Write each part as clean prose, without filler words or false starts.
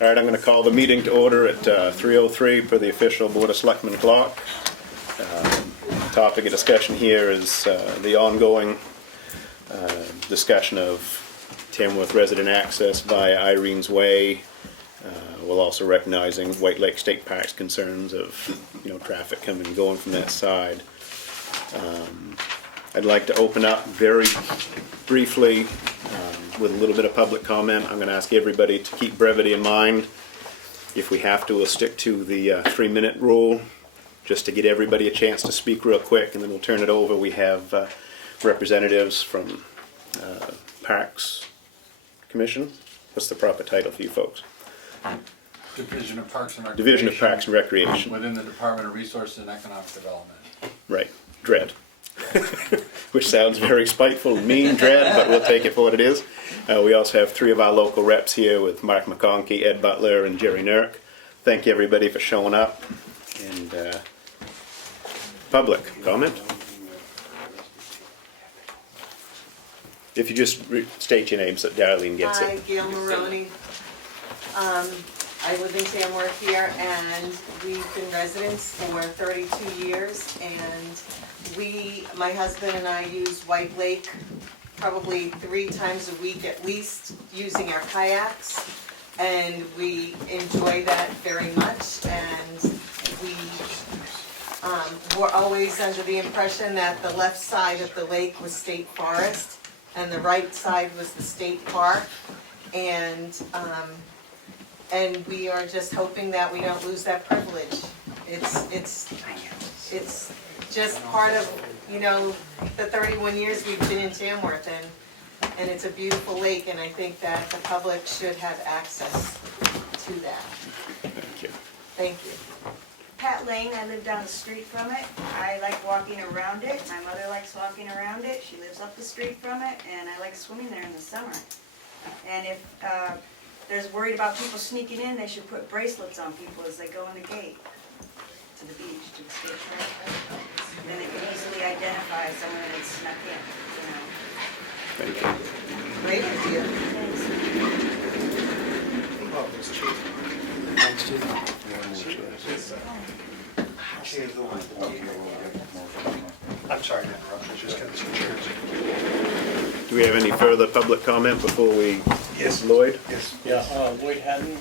All right, I'm going to call the meeting to order at 3:03 per the official Board of Selectmen clock. The topic of discussion here is the ongoing discussion of Tamworth resident access via Irene's Way, while also recognizing White Lake State Park's concerns of traffic coming and going from that side. I'd like to open up very briefly with a little bit of public comment. I'm going to ask everybody to keep brevity in mind. If we have to, we'll stick to the 3-minute rule, just to get everybody a chance to speak real quick, and then we'll turn it over. We have representatives from Parks Commission. What's the proper title for you folks? Division of Parks and Recreation. Division of Parks and Recreation. Within the Department of Resources and Economic Development. Right, DRED. Which sounds very spiteful, mean, DRED, but we'll take it for what it is. We also have 3 of our local reps here with Mark McConkey, Ed Butler, and Jerry Nurk. Thank you everybody for showing up. And public comment? If you just state your name so Darlene gets Hi, it. Gail Maroney. I live in Tamworth here, and we've been residents for 32 years, and my husband and I use White Lake probably 3 times a week at least, using our kayaks, and we enjoy that very much. And we were always under the impression that the left side of the lake was state forest and the right side was the state park, and we are just hoping that we don't lose that privilege. It's just part of the 31 years we've been in Tamworth, and it's a beautiful lake, and I think that the public should have access to that. Thank you. Thank you. Pat Lane, I live down the street from it. I like walking around it. My mother likes walking around it. She lives up the street from it, and I like swimming there in the summer. And if there's worried about people sneaking in, they should put bracelets on people as they go in the gate to the beach, to the state park. Then they can easily identify someone that's snuck in, Thank you. Great idea. I'm sorry to interrupt, I just got some chairs. Do we have any further public comment before we? Yes. Lloyd? Yes. Yeah, Lloyd Haddon,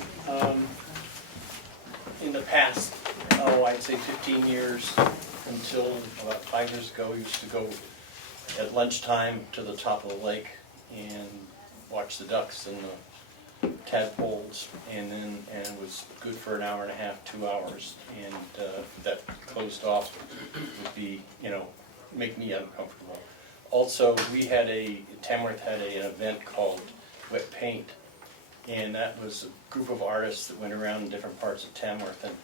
in the past, I'd say 15 years, until about 5 years ago, we used to go at lunchtime to the top of the lake and watch the ducks and the tadpoles, and it was good for an hour and a half, 2 hours, and that closed off would be, make me uncomfortable. Also, Tamworth had an event called Wet Paint, and that was a group of artists that went around in different parts of Tamworth and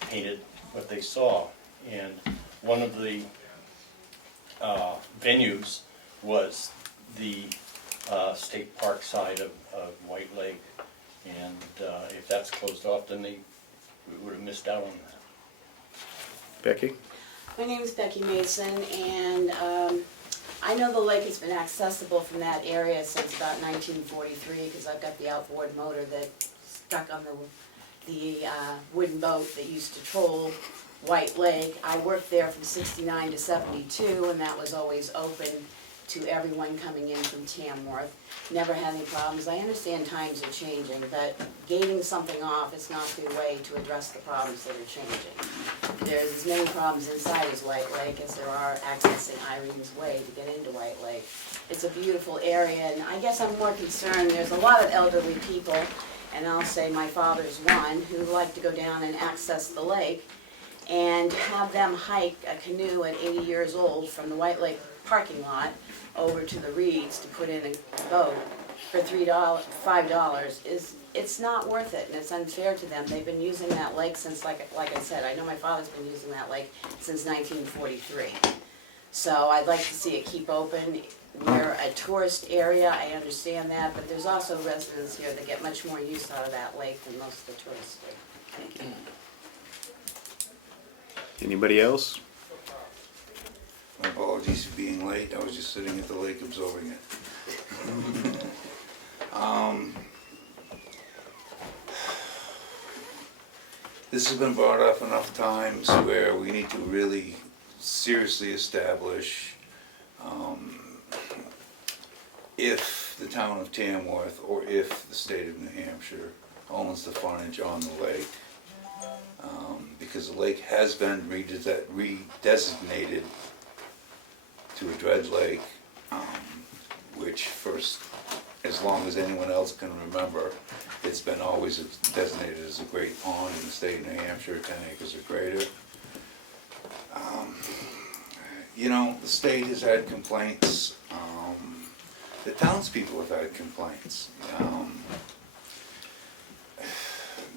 painted what they saw. And one of the venues was the state park side of White Lake, and if that's closed off, then we would have missed out on that. Becky? My name is Becky Mason, and I know the lake has been accessible from that area since about 1943, because I've got the outboard motor that stuck on the wooden boat that used to troll White Lake. I worked there from 69 to 72, and that was always open to everyone coming in from Tamworth. Never had any problems. I understand times are changing, but gating something off is not the way to address the problems that are changing. There's as many problems inside as White Lake as there are accessing Irene's Way to get into White Lake. It's a beautiful area, and I guess I'm more concerned, there's a lot of elderly people, and I'll say my father's one, who like to go down and access the lake, and have them hike a canoe at 80 years old from the White Lake parking lot over to the Reeds to put in a boat for $5 it's not worth it, and it's unfair to them. They've been using that lake since, like I said, I know my father's been using that lake since 1943. So I'd like to see it keep open. We're a tourist area, I understand that, but there's also residents here that get much more use out of that lake than most of the tourists do. Thank you. Anybody else? My apologies for being late. I was just sitting at the lake absorbing it. this has been brought up enough times where we need to really seriously establish if the town of Tamworth or if the state of New Hampshire owns the frontage on the lake. Because the lake has been redesignated to a dredge lake, which first, as long as anyone else can remember, it's been always designated as a great pond in the state of New Hampshire, 10 acres or greater. You know, the state has had complaints, the townspeople have had complaints.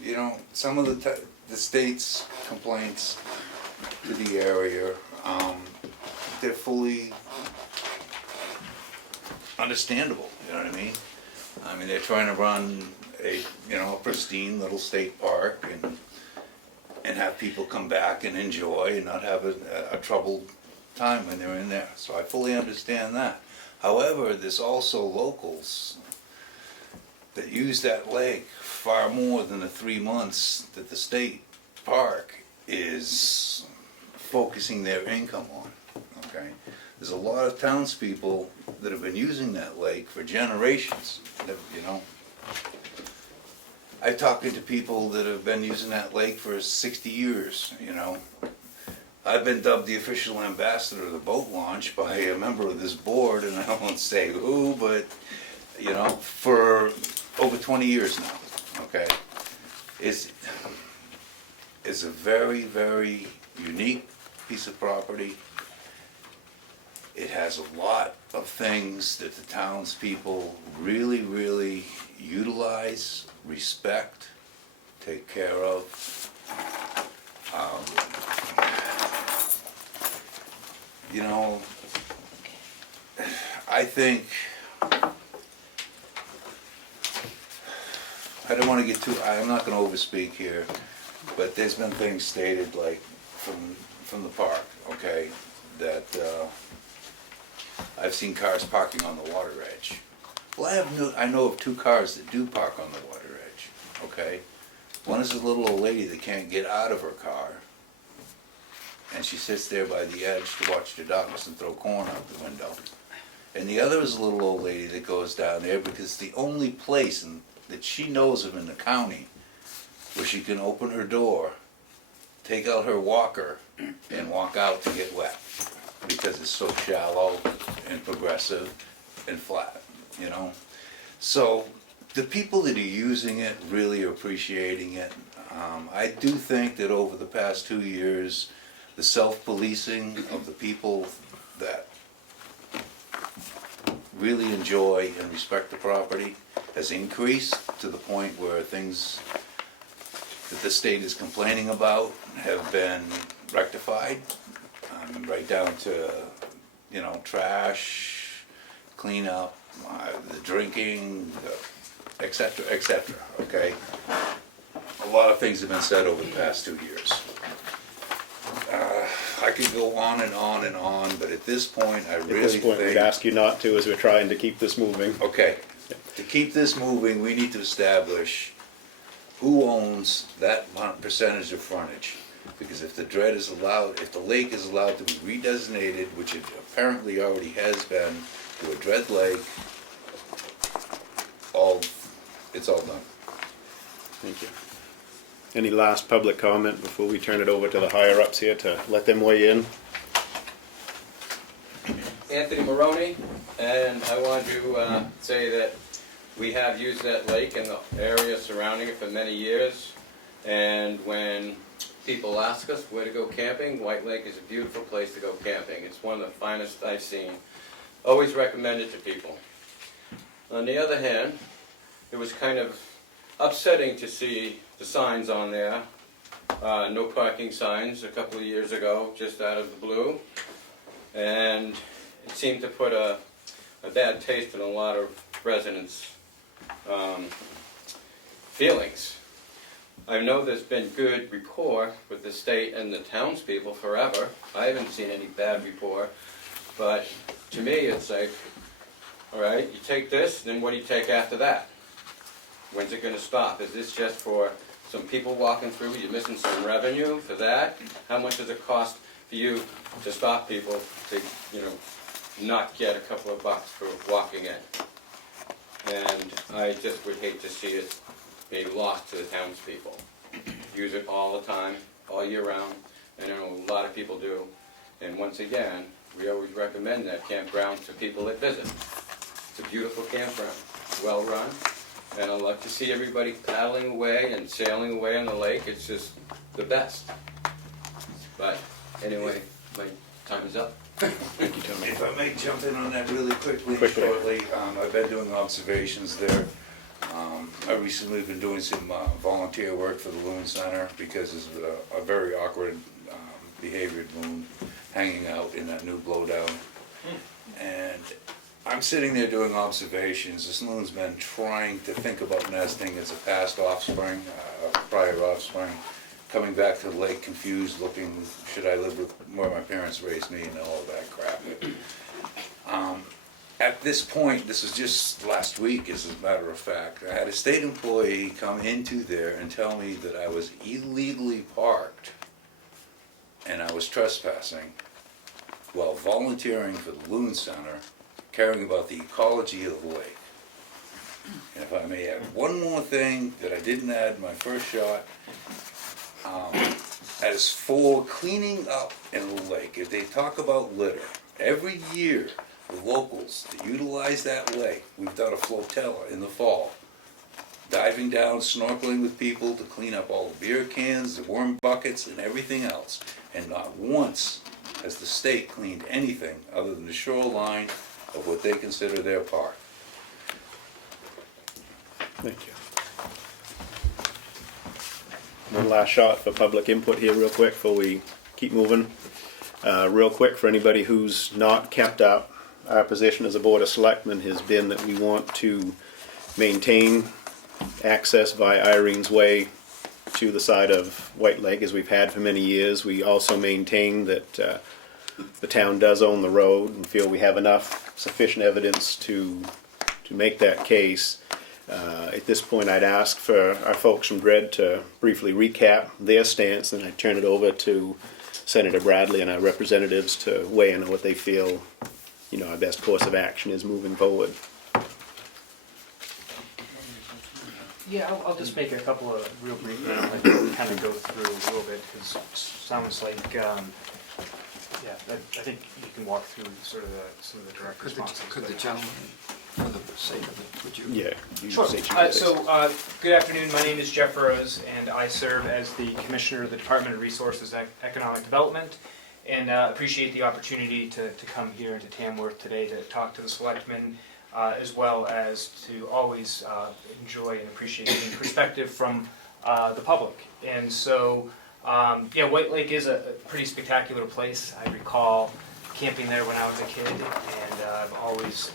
You know, some of the state's complaints to the area, they're fully understandable, you know what I mean? I mean, they're trying to run a, you know, a pristine little state park and have people come back and enjoy and not have a troubled time when they're in there. So I fully understand that. However, there's also locals that use that lake far more than the 3 months that the state park is focusing their income on, okay? There's a lot of townspeople that have been using that lake for generations, you know. I've talked to people that have been using that lake for 60 years, you know. I've been dubbed the official ambassador of the boat launch by a member of this board, and I won't say who, but, you know, for over 20 years now, okay? It's a very, very unique piece of property. It has a lot of things that the townspeople really, really utilize, respect, take care of. You know, I think, I don't want to get too, I'm not going to overspeak here, but there's been things stated like from the park, okay, that I've seen cars parking on the water edge. Well, I know of 2 cars that do park on the water edge, okay? One is a little old lady that can't get out of her car, and she sits there by the edge to watch the ducks and throw corn out the window. And the other is a little old lady that goes down there because it's the only place that she knows of in the county where she can open her door, take out her walker, and walk out to get wet, because it's so shallow and progressive and flat, you know? So the people that are using it really are appreciating it. I do think that over the past 2 years, the self-policing of the people that really enjoy and respect the property has increased to the point where things that the state is complaining about have been rectified, right down to, you know, trash, cleanup, the drinking, et cetera, okay? A lot of things have been said over the past 2 years. I could go on and on and on, but at this point, I really think... At this point, we'd ask you not to, as we're trying to keep this moving. Okay, to keep this moving, we need to establish who owns that percentage of frontage. Because if the dredge is allowed, if the lake is allowed to be redesignated, which it apparently already has been, to a dredge lake, it's all done. Thank you. Any last public comment before we turn it over to the higher-ups here to let them weigh in? Anthony Maroney, and I want to say that we have used that lake and the area surrounding it for many years, and when people ask us where to go camping, White Lake is a beautiful place to go camping. It's one of the finest I've seen. Always recommend it to people. On the other hand, it was kind of upsetting to see the signs on there, no parking signs a couple of years ago, just out of the blue, and it seemed to put a bad taste in a lot of residents' feelings. I know there's been good rapport with the state and the townspeople forever. I haven't seen any bad rapport, but to me it's like, all right, you take this, then what do you take after that? When's it going to stop? Is this just for some people walking through, you're missing some revenue for that. How much does it cost for you to stop people to, not get a couple of bucks for walking in? And I just would hate to see it be lost to the townspeople. Use it all the time, all year round, and I know a lot of people do. And once again, we always recommend that campground to people that visit. It's a beautiful campground, well run, and I love to see everybody paddling away and sailing away on the lake. It's just the best. But anyway, my time is up. Thank you, Tony. If I may jump in on that really quickly, shortly, I've been doing observations there. I've recently been doing some volunteer work for the Loon Center because there's a very awkward behaviored loon hanging out in that new blowdown. And I'm sitting there doing observations. This loon's been trying to think about nesting as a past offspring, prior offspring, coming back to the lake confused, looking, should I live with where my parents raised me and all of that crap. At this point, this was just last week as a matter of fact, I had a state employee come into there and tell me that I was illegally parked and I was trespassing while volunteering for the Loon Center, caring about the ecology of the lake. And if I may add one more thing that I didn't add in my first shot, as for cleaning up in the lake, if they talk about litter, every year the locals that utilize that lake, we've done a flotilla in the fall, diving down, snorkeling with people to clean up all the beer cans, the worm buckets, and everything else. And not once has the state cleaned anything other than the shoreline of what they consider their park. Thank you. One last shot for public input here real quick before we keep moving. Real quick, for anybody who's not kept up, our position as a Board of Selectmen has been that we want to maintain access via Irene's Way to the side of White Lake as we've had for many years. We also maintain that the town does own the road and feel we have enough sufficient evidence to make that case. At this point, I'd ask for our folks from Dread to briefly recap their stance, and I'd turn it over to Senator Bradley and our representatives to weigh in on what they feel, our best course of action is moving forward. Yeah, I'll just make a couple of real brief comments, kind of go through a little bit, because it sounds like, I think you can walk through sort of some of the direct responses. Could the gentleman, for the sake of it, would you? Yeah. You Sure. state your Good afternoon. My name is Jeff Rose, and I serve as the Commissioner of the Department of Resources and Economic Development, and appreciate the opportunity to come here into Tamworth today to talk to the selectmen, as well as to always enjoy and appreciate getting perspective from the public. And so, White Lake is a pretty spectacular place. I recall camping there when I was a kid, and I've always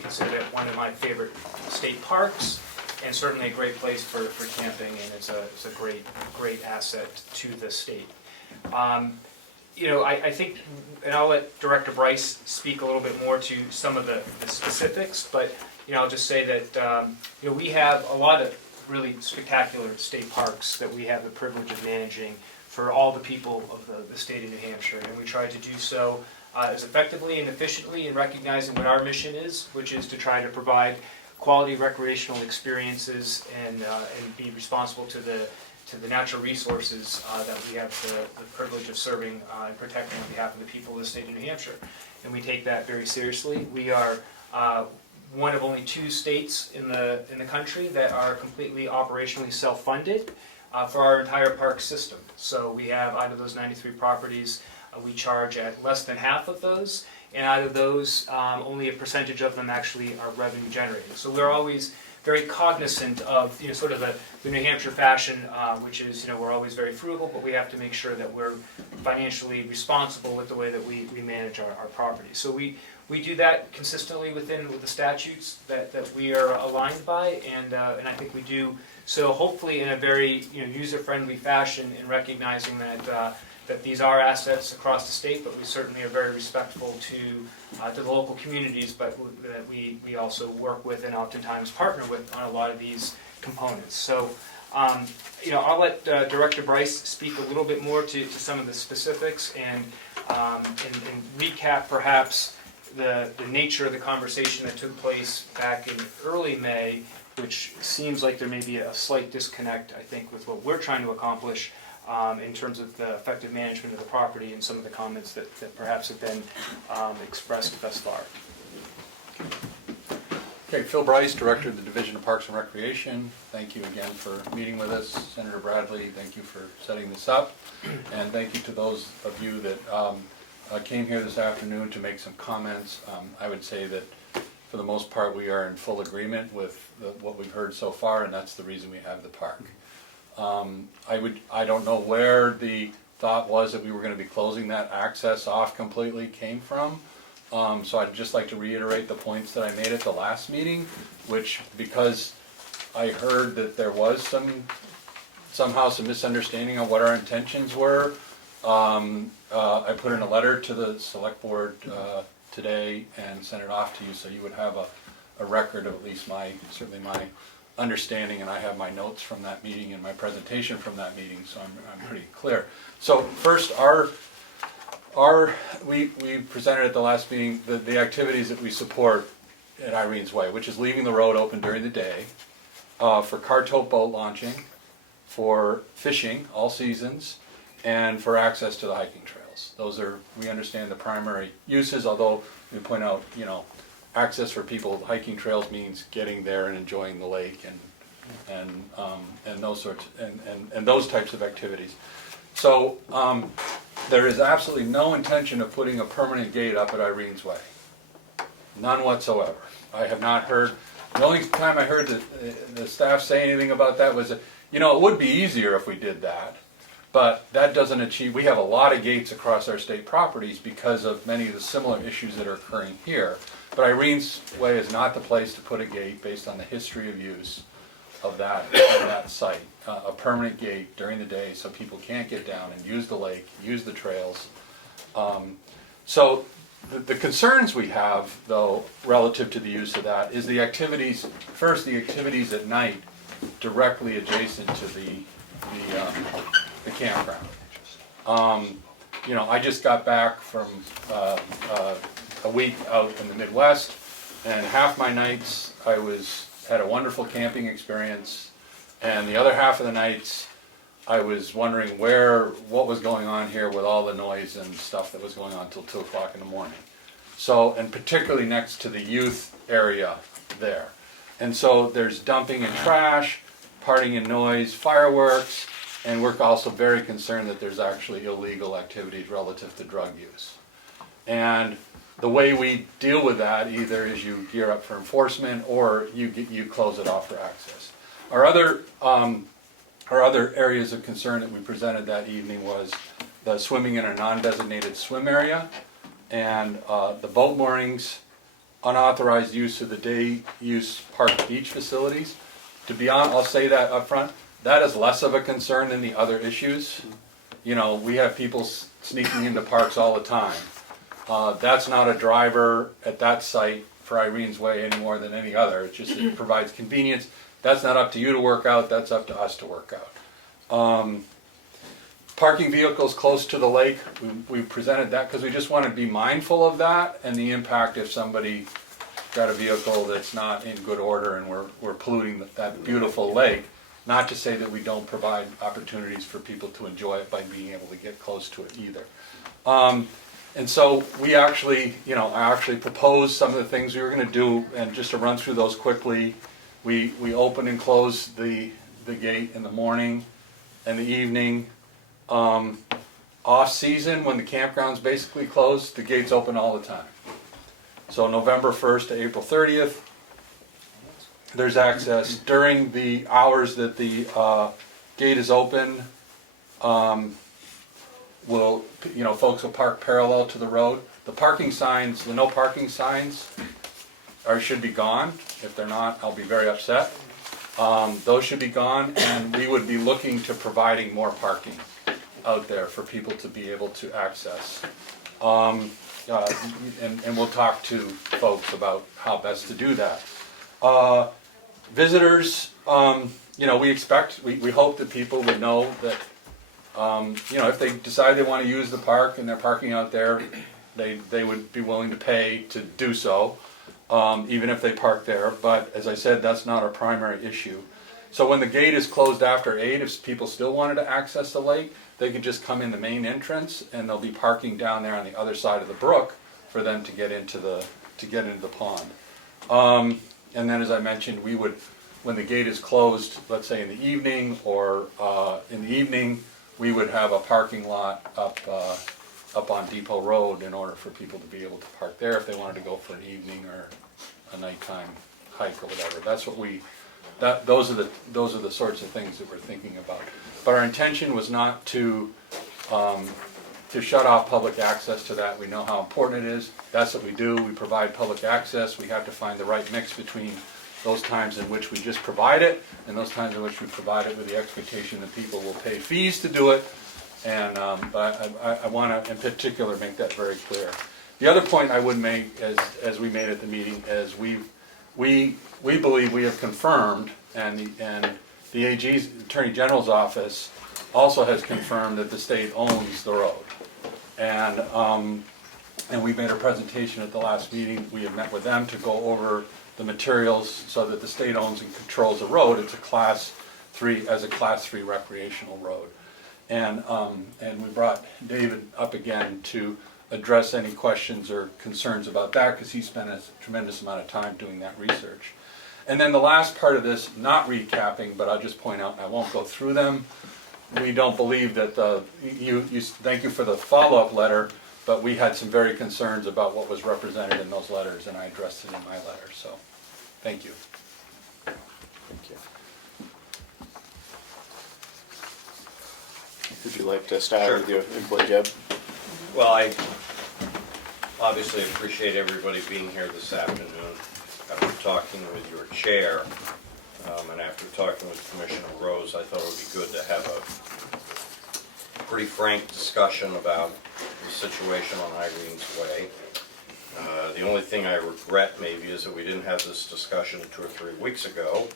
considered it one of my favorite state parks, and certainly a great place for camping, and it's a great asset to the state. I think, and I'll let Director Bryce speak a little bit more to some of the specifics, but I'll just say that we have a lot of really spectacular state parks that we have the privilege of managing for all the people of the state of New Hampshire, and we try to do so as effectively and efficiently in recognizing what our mission is, which is to try to provide quality recreational experiences and be responsible to the natural resources that we have the privilege of serving and protecting on behalf of the people of the state of New Hampshire. And we take that very seriously. We are one of only 2 states in the country that are completely operationally self-funded for our entire park system. So we have, out of those 93 properties, we charge at less than half of those, and out of those, only a percentage of them actually are revenue generating. So we're always very cognizant of sort of the New Hampshire fashion, which is we're always very frugal, but we have to make sure that we're financially responsible with the way that we manage our property. So we do that consistently with the statutes that we are aligned by, and I think we do so hopefully in a very user-friendly fashion, in recognizing that these are assets across the state, but we certainly are very respectful to the local communities, but that we also work with and oftentimes partner with on a lot of these components. So I'll let Director Bryce speak a little bit more to some of the specifics and recap perhaps the nature of the conversation that took place back in early May, which seems like there may be a slight disconnect, I think, with what we're trying to accomplish in terms of the effective management of the property and some of the comments that perhaps have been expressed thus far. Okay, Phil Bryce, Director of the Division of Parks and Recreation. Thank you again for meeting with us. Senator Bradley, thank you for setting this up. And thank you to those of you that came here this afternoon to make some comments. I would say that for the most part we are in full agreement with what we've heard so far, and that's the reason we have the park. I don't know where the thought was that we were going to be closing that access off completely came from. So I'd just like to reiterate the points that I made at the last meeting, which, because I heard that there was somehow some misunderstanding of what our intentions were, I put in a letter to the select board today and sent it off to you, so you would have a record of at least certainly my understanding, and I have my notes from that meeting and my presentation from that meeting, so I'm pretty clear. So first, we presented at the last meeting the activities that we support at Irene's Way, which is leaving the road open during the day, for car tote boat launching, for fishing all seasons, and for access to the hiking trails. Those are, we understand, the primary uses, although we point out, access for people, hiking trails means getting there and enjoying the lake and those sorts and those types of activities. So there is absolutely no intention of putting a permanent gate up at Irene's Way. None whatsoever. I have not heard, the only time I heard the staff say anything about that was that, it would be easier if we did that, but that doesn't achieve, we have a lot of gates across our state properties because of many of the similar issues that are occurring here. But Irene's Way is not the place to put a gate based on the history of use of that site. A permanent gate during the day so people can't get down and use the lake, use the trails. So the concerns we have, though, relative to the use of that is the activities, first the activities at night directly adjacent to the campground. I just got back from a week out in the Midwest, and half my nights I had a wonderful camping experience, and the other half of the nights I was wondering what was going on here with all the noise and stuff that was going on till 2 o'clock in the morning. So, and particularly next to the youth area there. And so there's dumping and trash, partying and noise, fireworks, and we're also very concerned that there's actually illegal activities relative to drug use. And the way we deal with that either is you gear up for enforcement or you close it off for access. Our other areas of concern that we presented that evening was the swimming in a non-designated swim area and the boat moorings, unauthorized use of the day use park beach facilities. To be honest, I'll say that up front, that is less of a concern than the other issues. We have people sneaking into parks all the time. That's not a driver at that site for Irene's Way any more than any other. It provides convenience. That's not up to you to work out, that's up to us to work out. Parking vehicles close to the lake, we presented that because we just want to be mindful of that and the impact if somebody got a vehicle that's not in good order and we're polluting that beautiful lake. Not to say that we don't provide opportunities for people to enjoy it by being able to get close to it either. And so we actually, I actually proposed some of the things we were going to do, and just to run through those quickly, we open and close the gate in the morning and the evening. Off season, when the campground's basically closed, the gate's open all the time. So November 1st to April 30th, there's access. During the hours that the gate is open, folks will park parallel to the road. The parking signs, the no parking signs, should be gone. If they're not, I'll be very upset. Those should be gone, and we would be looking to providing more parking out there for people to be able to access. And we'll talk to folks about how best to do that. Visitors, you know, we hope that people would know that, you know, if they decide they want to use the park and they're parking out there, they would be willing to pay to do so, even if they park there. But as I said, that's not our primary issue. So when the gate is closed after 8, if people still wanted to access the lake, they could just come in the main entrance, and they'll be parking down there on the other side of the brook for them to get into the pond. And then, as I mentioned, we would, when the gate is closed, let's say in the evening or we would have a parking lot up on Depot Road in order for people to be able to park there if they wanted to go for an evening or a nighttime hike or whatever. That's what those are the sorts of things that we're thinking about. But our intention was not to shut off public access to that. We know how important it is. That's what we do. We provide public access. We have to find the right mix between those times in which we just provide it and those times in which we provide it with the expectation that people will pay fees to do it. And but I want to in particular make that very clear. The other point I would make, as we made at the meeting, is we believe we have confirmed, and the AG's Attorney General's office also has confirmed that the state owns the road. And we made a presentation at the last meeting. We have met with them to go over the materials so that the state owns and controls the road. It's a class 3 recreational road. And we brought David up again to address any questions or concerns about that, because he spent a tremendous amount of time doing that research. And then the last part of this, not recapping, but I'll just point out, and I won't go through them. We don't believe that thank you for the follow-up letter, but we had some very concerns about what was represented in those letters, and I addressed it in my letter, so thank you. Thank you. Would you like to start with your input, Jeb? Well, I obviously appreciate everybody being here this afternoon. After talking with your chair, and after talking with Commissioner Rose, I thought it would be good to have a pretty frank discussion about the situation on Irene's Way. The only thing I regret maybe is that we didn't have this discussion 2 or 3 weeks ago,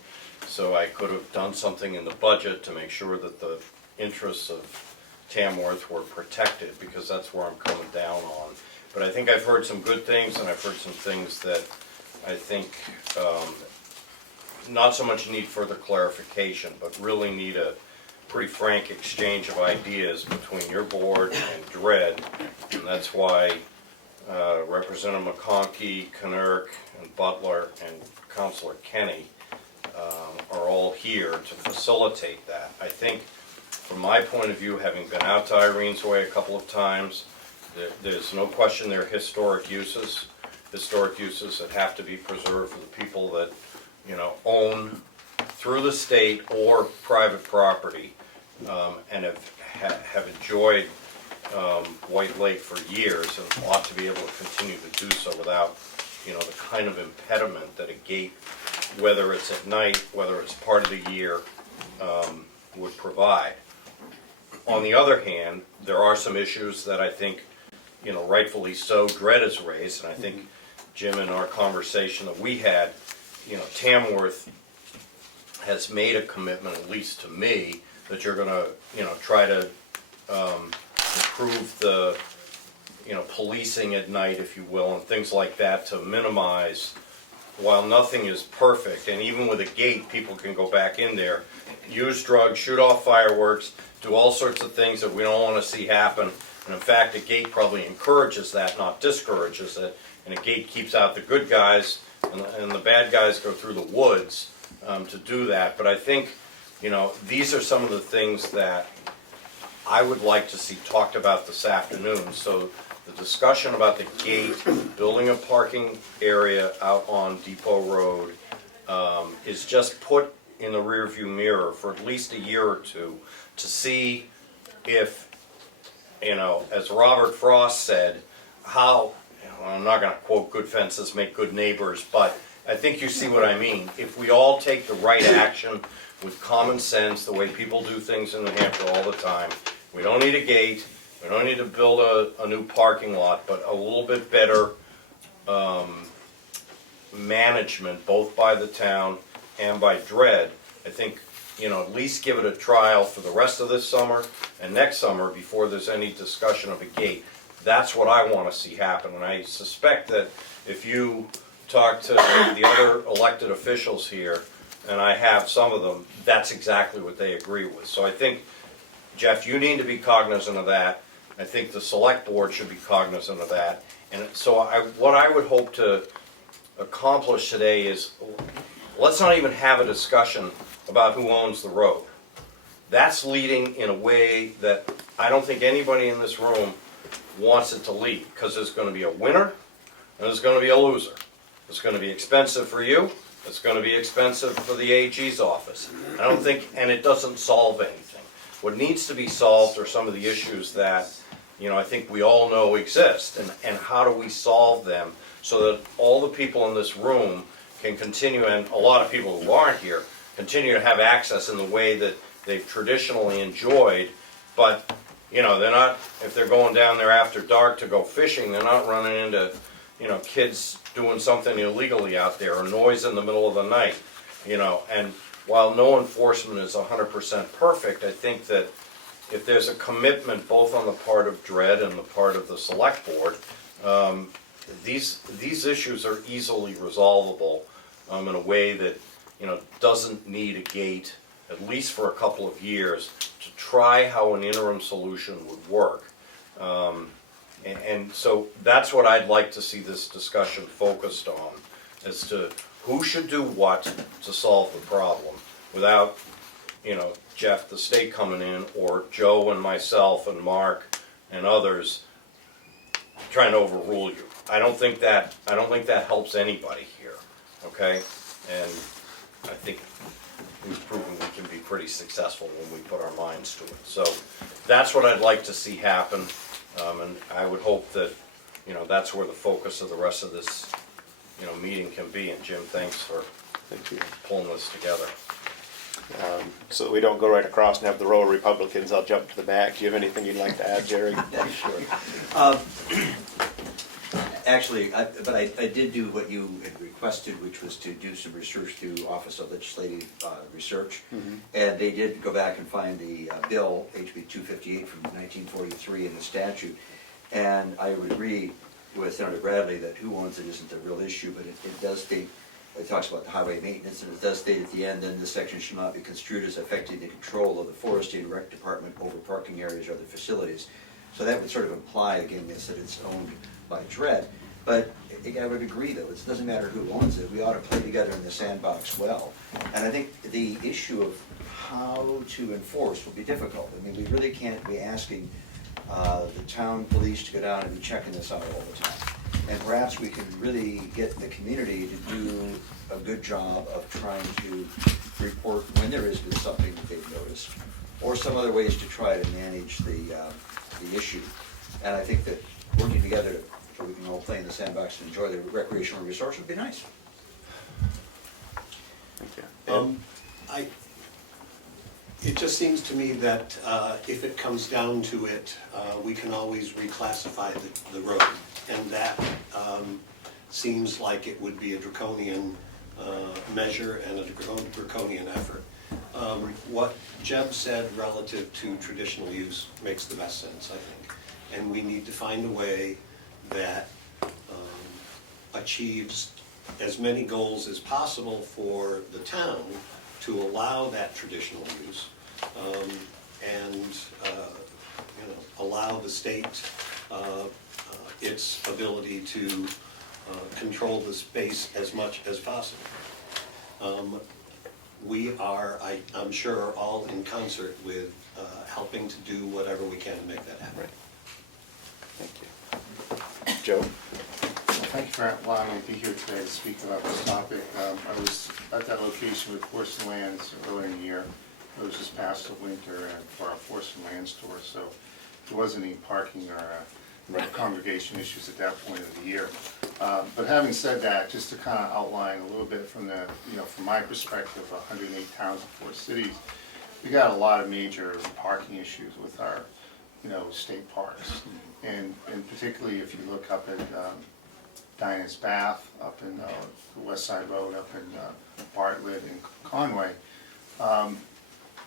so I could have done something in the budget to make sure that the interests of Tamworth were protected, because that's where I'm coming down on. But I think I've heard some good things, and I've heard some things that I think not so much need further clarification, but really need a pretty frank exchange of ideas between your board and DRED, and that's why Representative McConkey, Knurk, and Butler, and Councilor Kenny are all here to facilitate that. I think, from my point of view, having been out to Irene's Way a couple of times, there's no question they're historic uses that have to be preserved for the people that, you know, own through the state or private property, and have enjoyed White Lake for years, and ought to be able to continue to do so without, you know, the kind of impediment that a gate, whether it's at night, whether it's part of the year, would provide. On the other hand, there are some issues that I think, you know, rightfully so, DRED has raised, and I think, Jim, in our conversation that we had, you know, Tamworth has made a commitment, at least to me, that you're going to, you know, try to improve the, you know, policing at night, if you will, and things like that to minimize, while nothing is perfect, and even with a gate, people can go back in there, use drugs, shoot off fireworks, do all sorts of things that we don't want to see happen. And in fact, a gate probably encourages that, not discourages it. And a gate keeps out the good guys, and the bad guys go through the woods to do that. But I think, you know, these are some of the things that I would like to see talked about this afternoon. So the discussion about the gate, building a parking area out on Depot Road is just put in the rearview mirror for at least a year or two to see if, you know, as Robert Frost said, how, you know, I'm not going to quote good fences make good neighbors, but I think you see what I mean. If we all take the right action with common sense, the way people do things in New Hampshire all the time, we don't need a gate, we don't need to build a new parking lot, but a little bit better management, both by the town and by DRED, I think at least give it a trial for the rest of this summer and next summer before there's any discussion of a gate. That's what I want to see happen, and I suspect that if you talk to the other elected officials here, and I have some of them, that's exactly what they agree with. So I think, Jeff, you need to be cognizant of that. I think the select board should be cognizant of that. And so what I would hope to accomplish today is, let's not even have a discussion about who owns the road. That's leading in a way that I don't think anybody in this room wants it to lead, because there's going to be a winner and there's going to be a loser. It's going to be expensive for you. It's going to be expensive for the AG's office. I don't think, and it doesn't solve anything. What needs to be solved are some of the issues that, I think we all know exist, and how do we solve them so that all the people in this room can continue, and a lot of people who aren't here, continue to have access in the way that they've traditionally enjoyed, but, they're not, if they're going down there after dark to go fishing, they're not running into, kids doing something illegally out there, or noise in the middle of the night, and while no enforcement is 100% perfect, I think that if there's a commitment both on the part of DRED and the part of the select board, these issues are easily resolvable in a way that doesn't need a gate, at least for a couple of years, to try how an interim solution would work. And so that's what I'd like to see this discussion focused on, as to who should do what to solve the problem, without, Jeff, the state coming in, or Joe and myself and Mark and others trying to overrule you. I don't think that helps anybody here, okay? And I think we've proven we can be pretty successful when we put our minds to it. So that's what I'd like to see happen, and I would hope that, that's where the focus of the rest of this, meeting can be. And Jim, thanks for pulling this together. So that we don't go right across and have the row of Republicans, I'll jump to the back. Do you have anything you'd like to add, Jerry? Sure. Actually, I did do what you had requested, which was to do some research through Office of Legislative Research. Mm-hmm. And they did go back and find the bill, HB 258 from 1943 in the statute. And I would agree with Senator Bradley that who owns it isn't the real issue, but it does state, it talks about the highway maintenance, and it does state at the end, then this section should not be construed as affecting the control of the Forestry and Rec Department over parking areas or other facilities. So that would sort of imply, again, yes, that it's owned by DRED. But I would agree, though, it doesn't matter who owns it. We ought to play together in the sandbox well. And I think the issue of how to enforce will be difficult. I mean, we really can't be asking the town police to go down and be checking this out all the time. And perhaps we can really get the community to do a good job of trying to report when there is something that they've noticed, or some other ways to try to manage the issue. And I think that working together so we can all play in the sandbox and enjoy the recreational resource would be nice. Thank you. It just seems to me that if it comes down to it, we can always reclassify the road. And that seems like it would be a draconian measure and a draconian effort. What Jeb said relative to traditional use makes the best sense, I think. And we need to find a way that achieves as many goals as possible for the town to allow that traditional use, and allow the state its ability to control the space as much as possible. We are, I'm sure, all in concert with helping to do whatever we can to make that happen. Right. Thank you. Joe? Thank you for allowing me to be here today to speak about this topic. I was at that location with Forest and Lands earlier in the year. It was just past the winter for our Forest and Land store, so there wasn't any parking or congregation issues at that point of the year. But having said that, just to kind of outline a little bit from the, from my perspective, 108 towns and 4 cities, we got a lot of major parking issues with our, state parks. And particularly if you look up at Dinah's Bath, up in the West Side Road, up in Bartlett and Conway,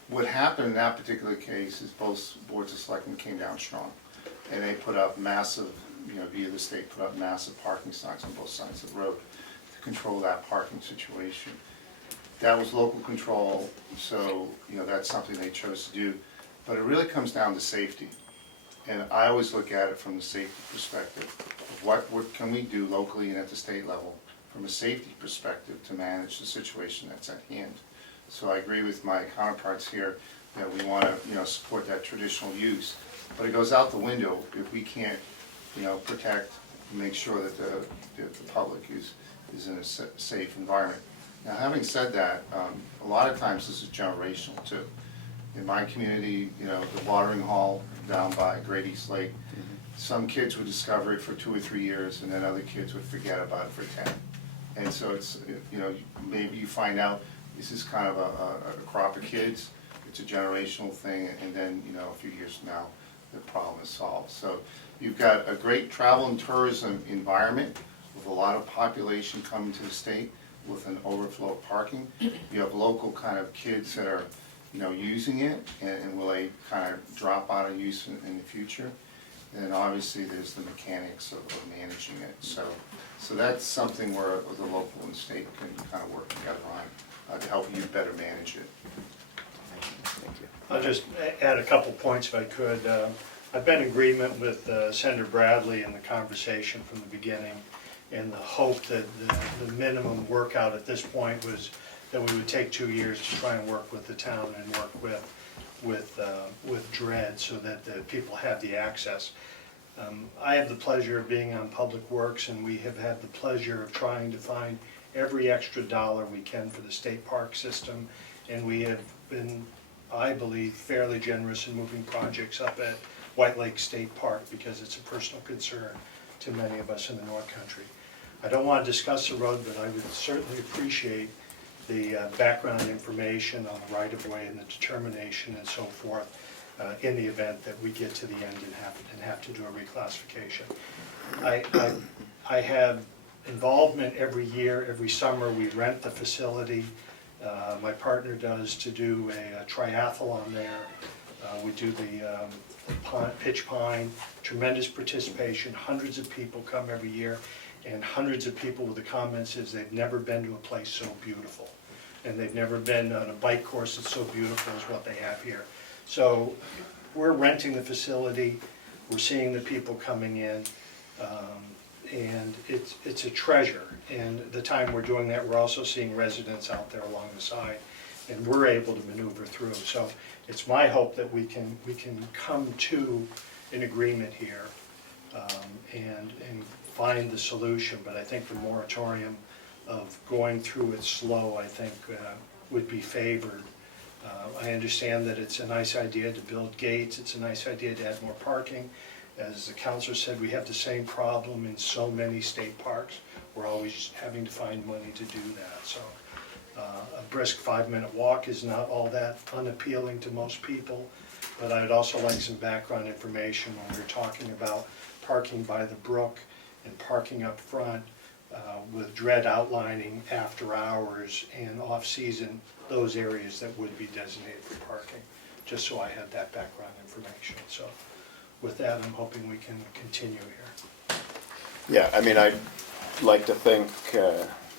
what happened in that particular case is both boards of selectmen came down strong. And they put up massive, via the state, put up massive parking signs on both sides of the road to control that parking situation. That was local control, so, that's something they chose to do. But it really comes down to safety. And I always look at it from the safety perspective. What can we do locally and at the state level from a safety perspective to manage the situation that's at hand? So I agree with my counterparts here that we want to, support that traditional use. But it goes out the window if we can't, protect, make sure that the public is in a safe environment. Now, having said that, a lot of times this is generational too. In my community, the watering hole down by Great East Lake, some kids would discover it for 2 or 3 years, and then other kids would forget about it for 10. And so it's, maybe you find out this is kind of a crop of kids, it's a generational thing, and then, a few years from now, the problem is solved. So you've got a great travel and tourism environment with a lot of population coming to the state with an overflow of parking. You have local kind of kids that are, using it, and will they kind of drop out of use in the future? And then obviously there's the mechanics of managing it. So that's something where the local and state can kind of work together on to help you better manage it. Thank you. I'll just add a couple points if I could. I've been in agreement with Senator Bradley in the conversation from the beginning, and the hope that the minimum workout at this point was that we would take 2 years to try and work with the town and work with DRED so that the people have the access. I have the pleasure of being on Public Works, and we have had the pleasure of trying to find every extra dollar we can for the state park system, and we have been, I believe, fairly generous in moving projects up at White Lake State Park because it's a personal concern to many of us in the North Country. I don't want to discuss the road, but I would certainly appreciate the background information on the right-of-way and the determination and so forth in the event that we get to the end and have to do a reclassification. I have involvement every year, every summer. We rent the facility. My partner does to do a triathlon there. We do the pitch pine, tremendous participation. Hundreds of people come every year, and hundreds of people with the comments is they've never been to a place so beautiful. And they've never been on a bike course that's so beautiful as what they have here. So we're renting the facility, we're seeing the people coming in, and it's a treasure. And the time we're doing that, we're also seeing residents out there along the side, and we're able to maneuver through. So it's my hope that we can come to an agreement here and find the solution. But I think the moratorium of going through it slow, I think, would be favored. I understand that it's a nice idea to build gates, it's a nice idea to add more parking. As the councilor said, we have the same problem in so many state parks. We're always having to find money to do that. So a brisk 5-minute walk is not all that unappealing to most people, but I'd also like some background information when we're talking about parking by the brook and parking up front, with DRED outlining after hours and off-season, those areas that would be designated for parking, just so I had that background information. So with that, I'm hoping we can continue here. Yeah, I mean, I'd like to think,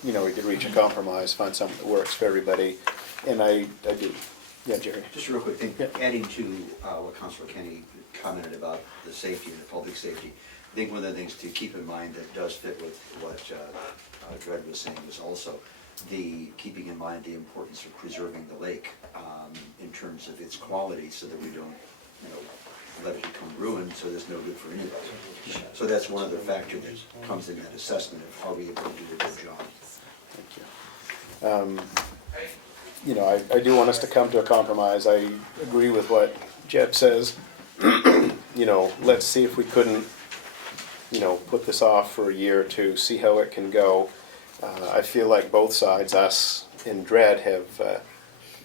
we could reach a compromise, find something that works for everybody, and I do. Yeah, Jerry? Just a real quick thing, Yeah. adding to what Councilor Kenny commented about the safety and the public safety, I think one of the things to keep in mind that does fit with what Dred was saying was also the keeping in mind the importance of preserving the lake in terms of its quality so that we don't, let it become ruined so there's no good for anybody. So that's one other factor that comes in that assessment of are we able to do a good job. Thank you. I do want us to come to a compromise. I agree with what Jeb says. Let's see if we couldn't, put this off for a year or two, see how it can go. I feel like both sides, us and DRED, have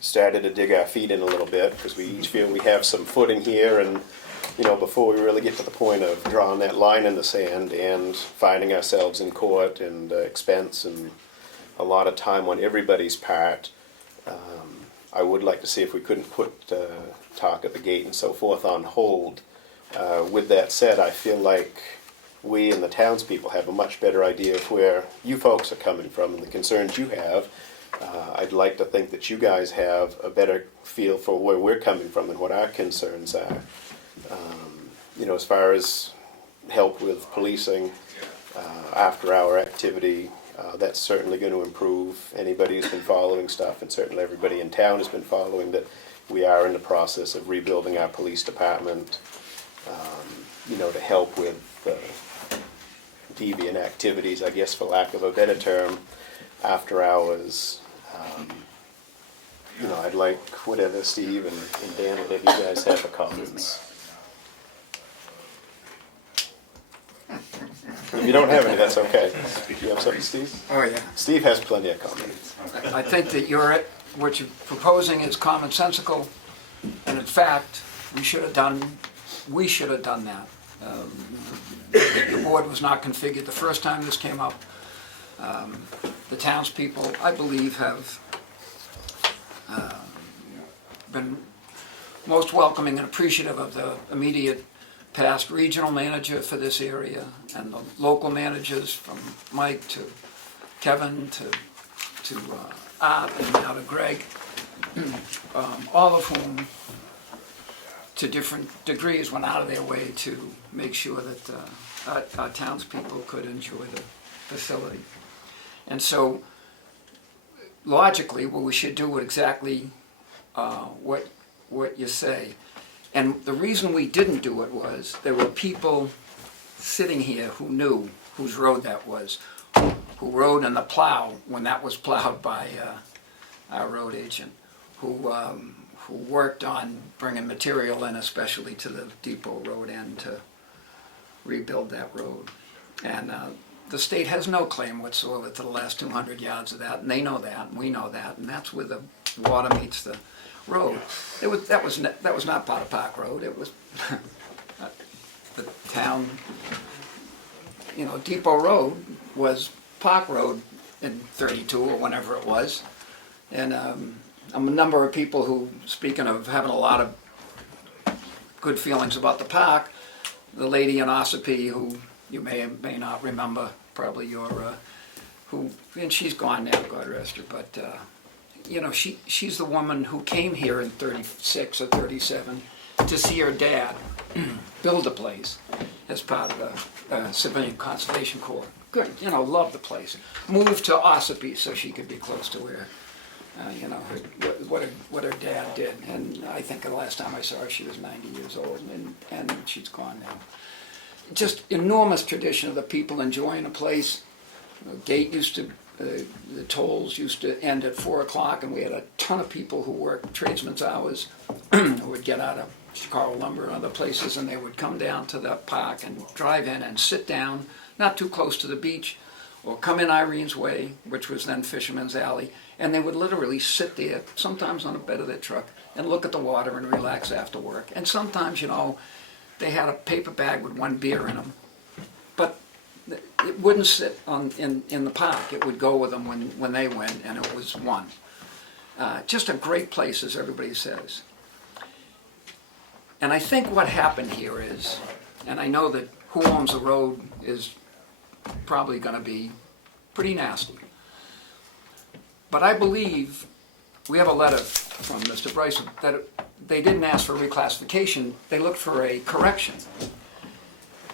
started to dig our feet in a little bit because we each feel we have some footing here, and before we really get to the point of drawing that line in the sand and finding ourselves in court and expense and a lot of time on everybody's part, I would like to see if we couldn't put talk at the gate and so forth on hold. With that said, I feel like we and the townspeople have a much better idea of where you folks are coming from and the concerns you have. I'd like to think that you guys have a better feel for where we're coming from and what our concerns are. You know, as far as help with policing, after-hour activity, that's certainly going to improve. Anybody who's been following stuff, and certainly everybody in town has been following, that we are in the process of rebuilding our police department, you know, to help with deviant activities, I guess, for lack of a better term, after hours. You know, I'd like whatever Steve and Dan, whatever you guys have for comments. If you don't have any, that's okay. You have something, Steve? Oh, yeah. Steve has plenty of comments. I think that what you're proposing is commonsensical, and in fact, we should have done that. The board was not configured the first time this came up. The townspeople, I believe, have been most welcoming and appreciative of the immediate past regional manager for this area and the local managers from Mike to Kevin to Art and now to Greg, all of whom to different degrees went out of their way to make sure that our townspeople could enjoy the facility. And so logically, well, we should do exactly what you say. And the reason we didn't do it was there were people sitting here who knew whose road that was, who rode in the plow when that was plowed by our road agent, who worked on bringing material in, especially to the Depot Road end to rebuild that road. And the state has no claim whatsoever to the last 200 yards of that, and they know that, and we know that, and that's where the water meets the road. That was not part of Park Road. It was the town. You know, Depot Road was Park Road in '32 or whenever it was, and a number of people who, speaking of having a lot of good feelings about the park, the lady in Ossipee who you may not remember, probably and she's gone now, God rest her, but you know, she's the woman who came here in 36 or 37 to see her dad build a place as part of the Civilian Conservation Corps. Good, you know, loved the place. Moved to Ossipee so she could be close to where, you know, what her dad did. And I think the last time I saw her, she was 90 years old, and she's gone now. Just enormous tradition of the people enjoying a place. The gate used to, the tolls used to end at 4 o'clock, and we had a ton of people who worked tradesmen's hours who would get out of Chicago Lumber and other places, and they would come down to the park and drive in and sit down, not too close to the beach, or come in Irene's Way, which was then Fisherman's Alley, and they would literally sit there, sometimes on the bed of their truck, and look at the water and relax after work. And sometimes, you know, they had a paper bag with one beer in them, but it wouldn't sit in the park. It would go with them when they went, and it was one. Just a great place, as everybody says. And I think what happened here is, and I know that who owns the road is probably going to be pretty nasty, but I believe we have a letter from Mr. Bryce that they didn't ask for reclassification, they looked for a correction.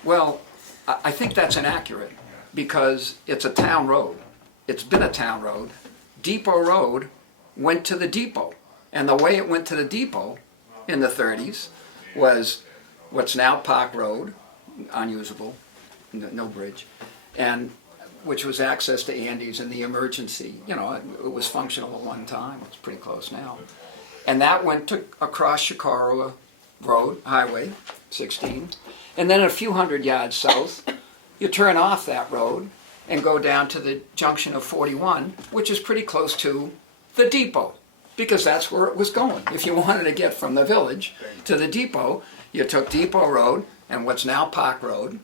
Well, I think that's inaccurate because it's a town road. It's been a town road. Depot Road went to the depot, and the way it went to the depot in the 30s was what's now Park Road, unusable, no bridge, and which was access to Andy's and the emergency. You know, it was functional at one time. It's pretty close now. And that went to across Chicago Road, Highway 16, and then a few hundred yards south, you turn off that road and go down to the junction of 41, which is pretty close to the depot, because that's where it was going. If you wanted to get from the village to the depot, you took Depot Road and what's now Park Road,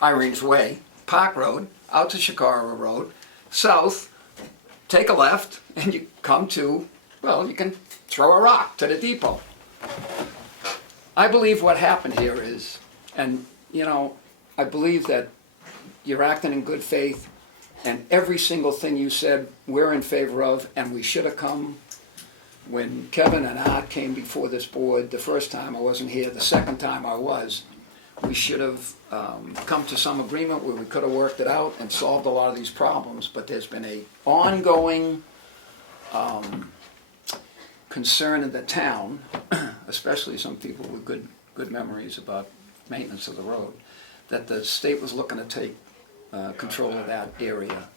Irene's Way, Park Road, out to Chicago Road, south take a left and you come to, well, you can throw a rock to the depot. I believe what happened here is, and you know, I believe that you're acting in good faith, and every single thing you said we're in favor of, and we should have come when Kevin and Art came before this board. The first time I wasn't here, the second time I was, we should have come to some agreement where we could have worked it out and solved a lot of these problems, but there's been a ongoing concern in the town, especially some people with good memories about maintenance of the road, that the state was looking to take control of that area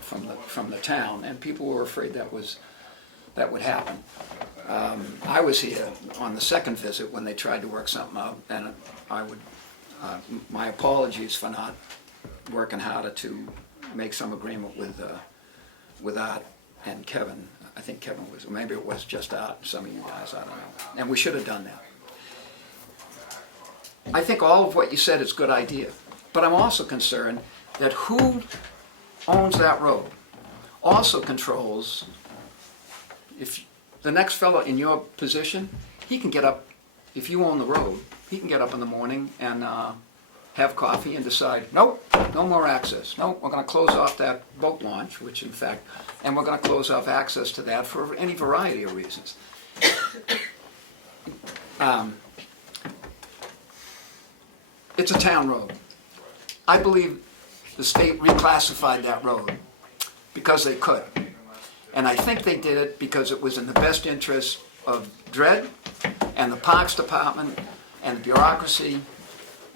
from the town, and people were afraid that would happen. I was here on the second visit when they tried to work something out, and I would, my apologies for not working harder to make some agreement with Art and Kevin. I think Kevin was, maybe it was just Art, some of you guys, I don't know. And we should have done that. I think all of what you said is a good idea, but I'm also concerned that who owns that road also controls, if the next fellow in your position, he can get up, if you own the road, he can get up in the morning and have coffee and decide, nope, no more access. No, we're going to close off that boat launch, which in fact, and we're going to close off access to that for any variety of reasons. It's a town road. I believe the state reclassified that road because they could. And I think they did it because it was in the best interest of DRED and the Parks Department and the bureaucracy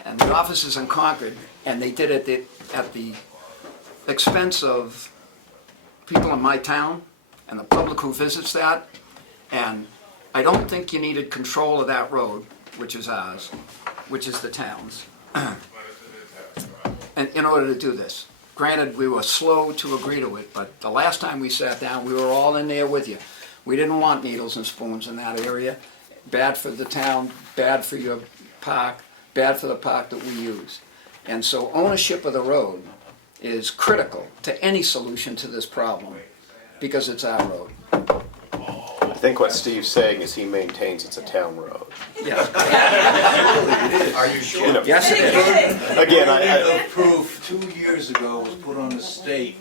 and the offices in Concord, and they did it at the expense of people in my town and the public who visits that. And I don't think you needed control of that road, which is ours, which is the town's, and in order to do this. Granted, we were slow to agree to it, but the last time we sat down, we were all in there with you. We didn't want needles and spoons in that area. Bad for the town, bad for your park, bad for the park that we use. And so ownership of the road is critical to any solution to this problem, because it's our road. I think what Steve's saying is he maintains it's a town road. Yes. Are you sure? You know, Yes, it is. Again, The burden I of proof 2 years ago was put on the state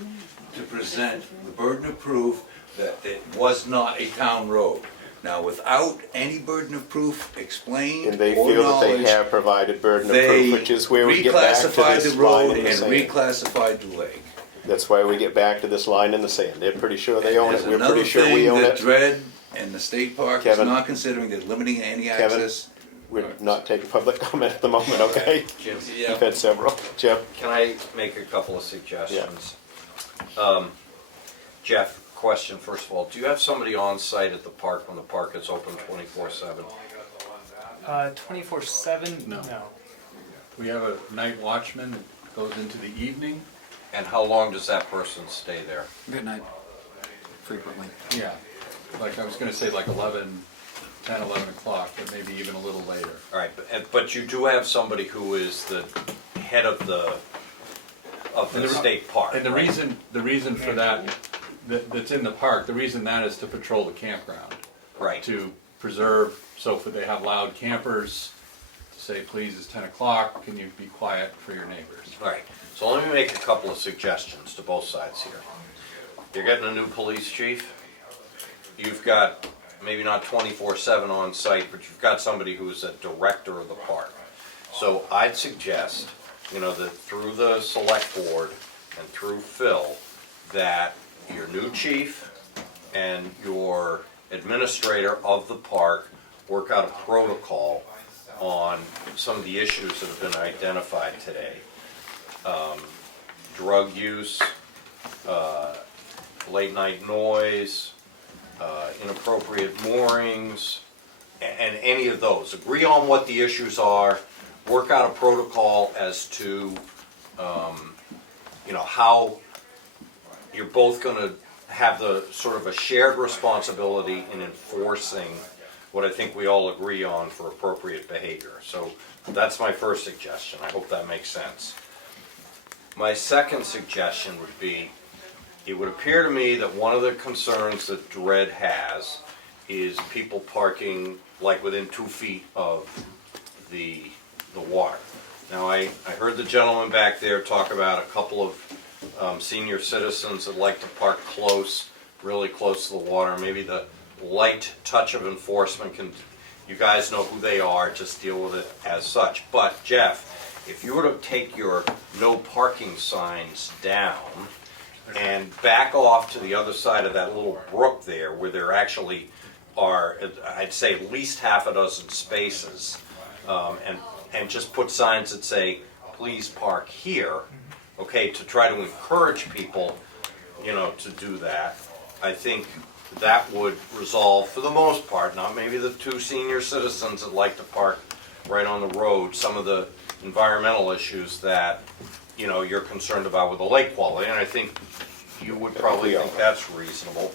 to present the burden of proof that it was not a town road. Now, without any burden of proof explained and they or feel that they knowledge, have provided burden of they proof, which is where we get back to reclassified this the road line in the and sand. reclassified the lake. That's why we get back to this line in the sand. They're pretty sure they own it. There's We're pretty sure we another own thing it. that DRED and the state park is Kevin. not considering, they're limiting any Kevin. access. We're not taking public comment at the moment, okay? Jim, We've had several. Jeff? can I make a couple of suggestions? Jeff, question first of all. Do you have somebody on site at the park when the park is open 24/7? 24/7? No. We have a night watchman that goes into the evening. And how long does that person stay there? Midnight, frequently. Yeah, like I was gonna say like 10, 11 o'clock, but maybe even a little later. All right, but you do have somebody who is the head of the state park. And the right? reason for that's in the park, the reason that is to patrol the campground. Right. To preserve, so if they have loud campers, to say, please, it's 10 o'clock, can you be quiet for your neighbors? All right, so let me make a couple of suggestions to both sides here. You're getting a new police chief. You've got, maybe not 24/7 on site, but you've got somebody who's a director of the park. So I'd suggest, that through the select board and through Phil, that your new chief and your administrator of the park work out a protocol on some of the issues that have been identified today. Drug use, late night noise, inappropriate moorings, and any of those. Agree on what the issues are, work out a protocol as to, how you're both gonna have the sort of a shared responsibility in enforcing what I think we all agree on for appropriate behavior. So that's my first suggestion. I hope that makes sense. My second suggestion would be, it would appear to me that one of the concerns that Dred has is people parking like within 2 feet of the water. Now, I heard the gentleman back there talk about a couple of senior citizens that like to park close, really close to the water. Maybe the light touch of enforcement can, you guys know who they are, just deal with it as such. But Jeff, if you were to take your no parking signs down and back off to the other side of that little brook there where there actually are, I'd say at least half a dozen spaces, and just put signs that say, please park here, okay, to try to encourage people, you know, to do that. I think that would resolve, for the most part, not maybe the 2 senior citizens that like to park right on the road, some of the environmental issues that, you know, you're concerned about with the lake quality, and I think you would probably think that's reasonable.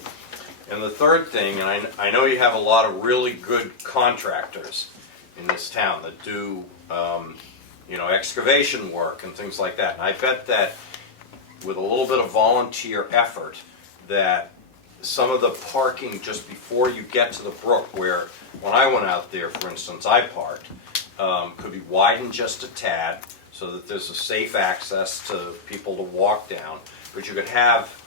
And the third thing, and I know you have a lot of really good contractors in this town that do, you know, excavation work and things like that. And I bet that with a little bit of volunteer effort, that some of the parking just before you get to the brook, where when I went out there, for instance, I parked, could be widened just a tad so that there's a safe access to people to walk down. But you could have,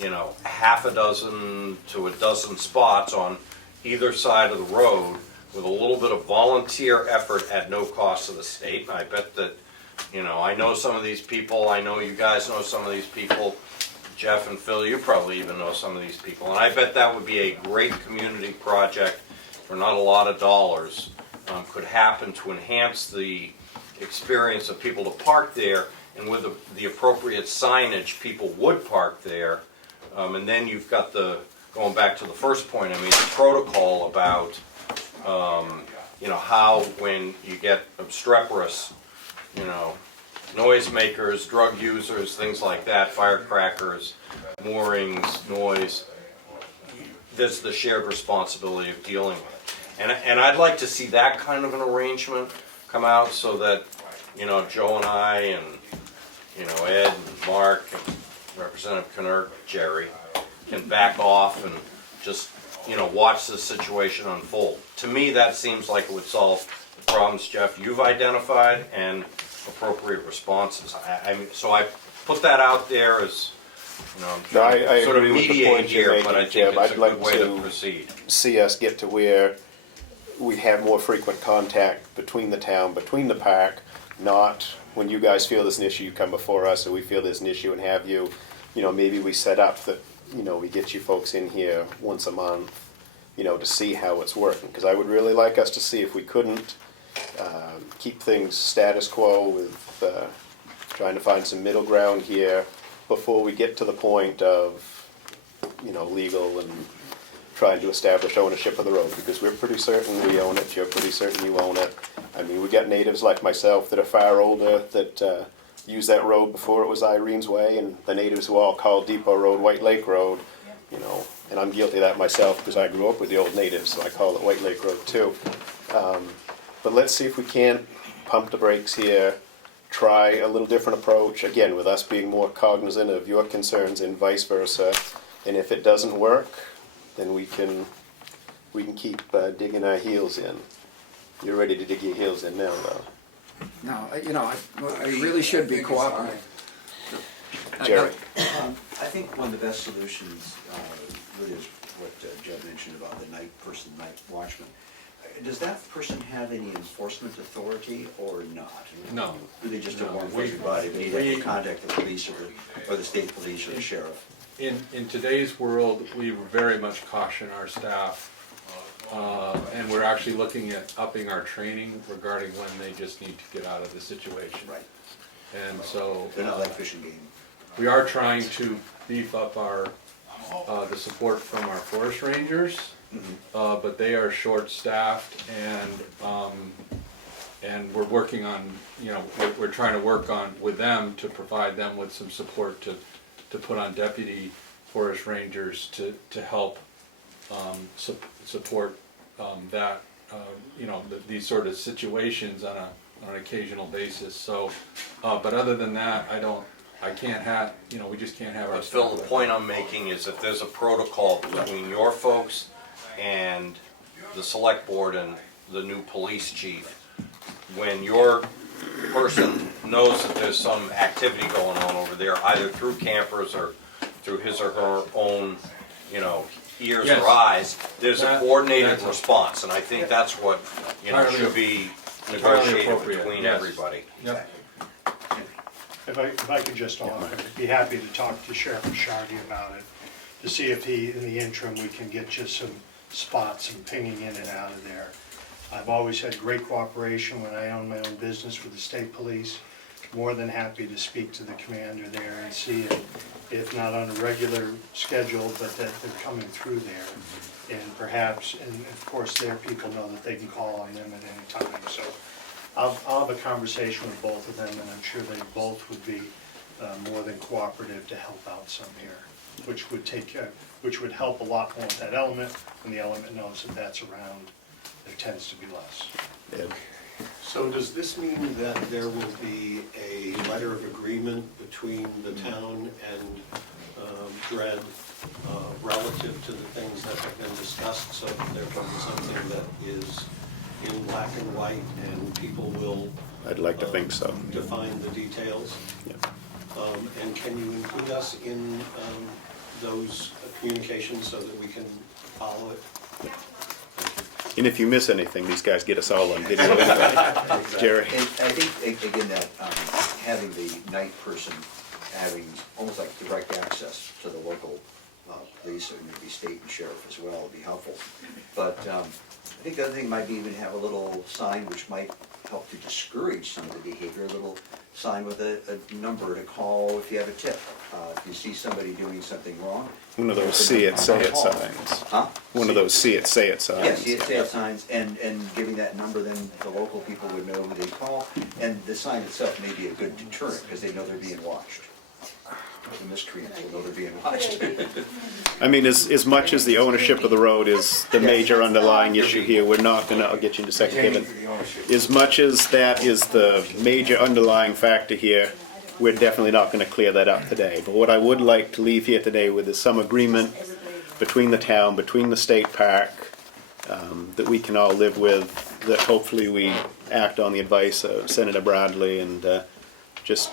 you know, half a dozen to a dozen spots on either side of the road with a little bit of volunteer effort at no cost to the state. And I bet that, you know, I know some of these people, I know you guys know some of these people, Jeff and Phil, you probably even know some of these people. And I bet that would be a great community project for not a lot of dollars, could happen to enhance the experience of people to park there, and with the appropriate signage, people would park there. And then you've got the, going back to the first point, I mean, the protocol about, you know, how when you get obstreperous, you know, noisemakers, drug users, things like that, firecrackers, moorings, noise, there's the shared responsibility of dealing with it. And I'd like to see that kind of an arrangement come out so that, you know, Joe and I and, you know, Ed and Mark and Representative Knurk, Jerry, can back off and just, you know, watch the situation unfold. To me, that seems like it would solve the problems, Jeff, you've identified and appropriate responses. I mean, so I put that out there as, you know, I'm No, trying I to sort of agree with the mediate point you're here, but I making, think Jeb. it's I'd a like good way to to proceed. see us get to where we have more frequent contact between the town, between the park, not when you guys feel there's an issue, you come before us, or we feel there's an issue and have you, you know, maybe we set up that, you know, we get you folks in here once a month, you know, to see how it's working. Because I would really like us to see if we couldn't keep things status quo with trying to find some middle ground here before we get to the point of, you know, legal and trying to establish ownership of the road, because we're pretty certain we own it, you're pretty certain you own it. I mean, we got natives like myself that are far older that used that road before it was Irene's Way, and the natives who all call Depot Road White Lake Road, you know, and I'm guilty of that myself because I grew up with the old natives, so I call it White Lake Road too. But let's see if we can't pump the brakes here, try a little different approach, again, with us being more cognizant of your concerns and vice versa. And if it doesn't work, then we can keep digging our heels in. You're ready to dig your heels in now, though. No, you know, I really should be cooperating. Jerry? I think one of the best solutions really is what Jeb mentioned about the night watchman. Does that person have any enforcement authority or not? No. Really just a law enforcement body, but he'd have to contact the police or the state police or the sheriff. In today's world, we very much caution our staff, and we're actually looking at upping our training regarding when they just need to get out of the situation. Right. And so They're not like fishing game. we are trying to beef up our the support from our forest rangers, but they are short-staffed, and we're working on, you know, we're trying to work on with them to provide them with some support to put on deputy forest rangers to help support that, you know, these sort of situations on an occasional basis. So, but other than that, I don't I can't have, we just can't have our. But Phil, the point I'm making is that there's a protocol between your folks and the select board and the new police chief. When your person knows that there's some activity going on over there, either through campers or through his or her own, ears Yes. or eyes, there's a coordinated that's a- response, and I think that's what, Entirely- should be entirely negotiated appropriate, between yes. everybody. Yep. If I could just offer, I'd be happy to talk to Sheriff Shardy about it, to see if in the interim, we can get just some spots, some pinging in and out of there. I've always had great cooperation when I owned my own business with the state police. More than happy to speak to the commander there and see if not on a regular schedule, but that they're coming through there. And perhaps, and of course, their people know that they can call on them at any time, so I'll have a conversation with both of them, and I'm sure they both would be more than cooperative to help out some here, which would help a lot more with that element. When the element knows that that's around, there tends to be less. Ed? So does this mean that there will be a letter of agreement between the town and Dred relative to the things that have been discussed, so that there can be something that is in black and white and people will I'd like to think so. define the details? Yeah. And can you include us in those communications so that we can follow it? And if you miss anything, these guys get us all on video. Jerry? And I think, again, that having the night person having almost like direct access to the local police or maybe state and sheriff as well would be helpful. But I think the other thing might be even have a little sign which might help to discourage some of the behavior, a little sign with a number to call if you have a tip. If you see somebody doing something wrong. One of those see it, say it signs. Huh? One of those see it, say it signs. Yes, see it, say it signs, and giving that number, then the local people would know who they call, and the sign itself may be a good deterrent, because they know they're being watched. The miscreants will know they're being watched. I mean, as much as the ownership of the road is the major underlying issue here, we're not gonna, I'll get you in a second, Kevin. As much as that is the major underlying factor here, we're definitely not gonna clear that up today. But what I would like to leave here today with is some agreement between the town, between the state park, that we can all live with, that hopefully we act on the advice of Senator Bradley and just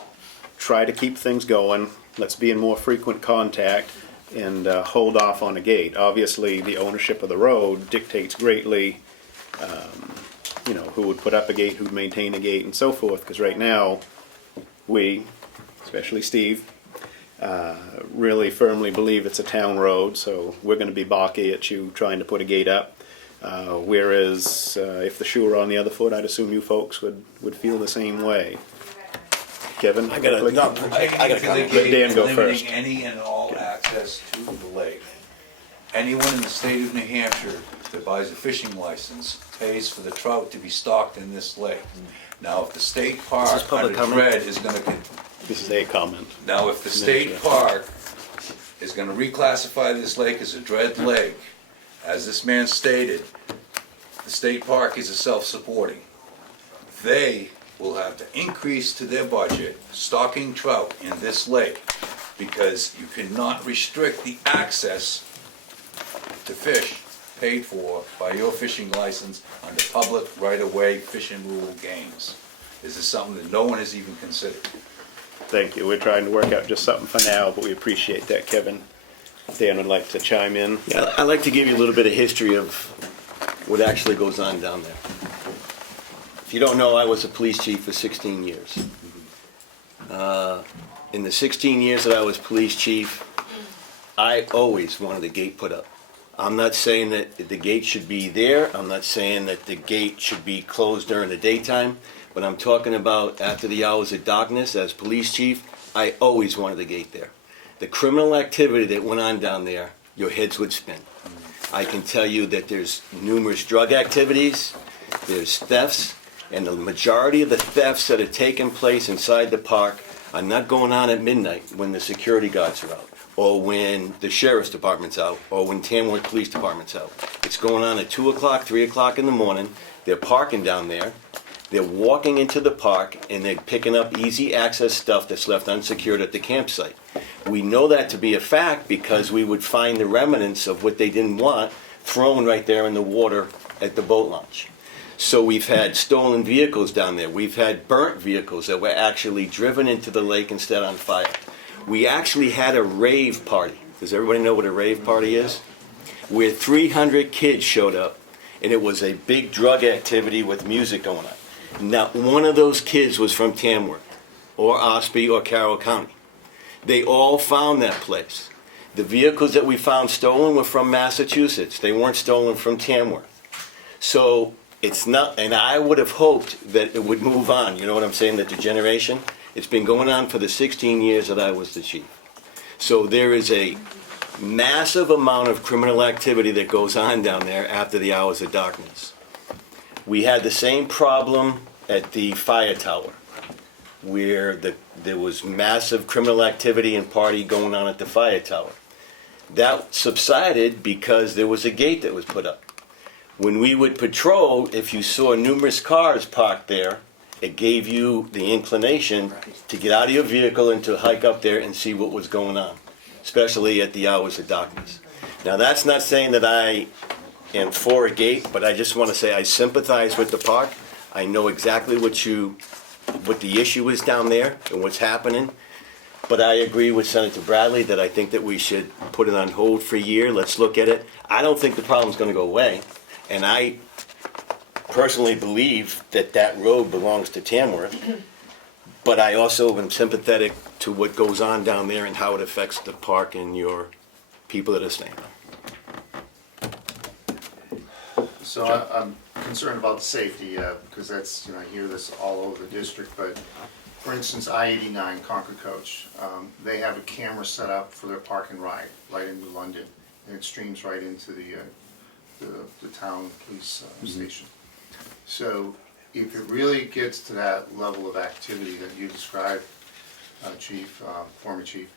try to keep things going. Let's be in more frequent contact and hold off on a gate. Obviously, the ownership of the road dictates greatly, who would put up a gate, who'd maintain a gate, and so forth. Because right now, we, especially Steve, really firmly believe it's a town road. So we're going to be balky at you trying to put a gate up. Whereas if the shoe were on the other foot, I'd assume you folks would feel the same way. Kevin? I got a comment. Let Dan go first. Limiting any and all access to the lake. Anyone in the state of New Hampshire that buys a fishing license pays for the trout to be stocked in this lake. Now, if the state park under Dred is gonna, This is a comment. now if the state park is gonna reclassify this lake as a Dred lake, as this man stated, the state park is a self-supporting. They will have to increase to their budget stocking trout in this lake, because you cannot restrict the access to fish paid for by your fishing license under public right-of-way fishing rule games. This is something that no one has even considered. Thank you. We're trying to work out just something for now, but we appreciate that, Kevin. Dan would like to chime in. Yeah, I'd like to give you a little bit of history of what actually goes on down there. If you don't know, I was a police chief for 16 years. In the 16 years that I was police chief, I always wanted the gate put up. I'm not saying that the gate should be there. I'm not saying that the gate should be closed during the daytime. But I'm talking about after the hours of darkness, as police chief, I always wanted the gate there. The criminal activity that went on down there, your heads would spin. I can tell you that there's numerous drug activities, there's thefts, and the majority of the thefts that are taking place inside the park are not going on at midnight when the security guards are out, or when the sheriff's department's out, or when Tamworth Police Department's out. It's going on at 2 o'clock, 3 o'clock in the morning. They're parking down there. They're walking into the park and they're picking up easy access stuff that's left unsecured at the campsite. We know that to be a fact because we would find the remnants of what they didn't want thrown right there in the water at the boat launch. So we've had stolen vehicles down there. We've had burnt vehicles that were actually driven into the lake and set on fire. We actually had a rave party. Does everybody know what a rave party is? Where 300 kids showed up, and it was a big drug activity with music going on. Not one of those kids was from Tamworth, or Ospey, or Carroll County. They all found that place. The vehicles that we found stolen were from Massachusetts. They weren't stolen from Tamworth. So it's not, and I would have hoped that it would move on. You know what I'm saying? That the generation, it's been going on for the 16 years that I was the chief. So there is a massive amount of criminal activity that goes on down there after the hours of darkness. We had the same problem at the fire tower, where there was massive criminal activity and party going on at the fire tower. That subsided because there was a gate that was put up. When we would patrol, if you saw numerous cars parked there, it gave you the inclination to get out of your vehicle and to hike up there and see what was going on, especially at the hours of darkness. Now, that's not saying that I am for a gate, but I just want to say I sympathize with the park. I know exactly what the issue is down there and what's happening. But I agree with Senator Bradley that I think that we should put it on hold for a year. Let's look at it. I don't think the problem's going to go away. And I personally believe that that road belongs to Tamworth. But I also am sympathetic to what goes on down there and how it affects the park and your people that are staying there. So I'm concerned about safety, because that's, I hear this all over the district, but for instance, I-89 Concord Coach, they have a camera set up for their park and ride right into London, and it streams right into the town police station. So if it really gets to that level of activity that you described, Chief, former Chief,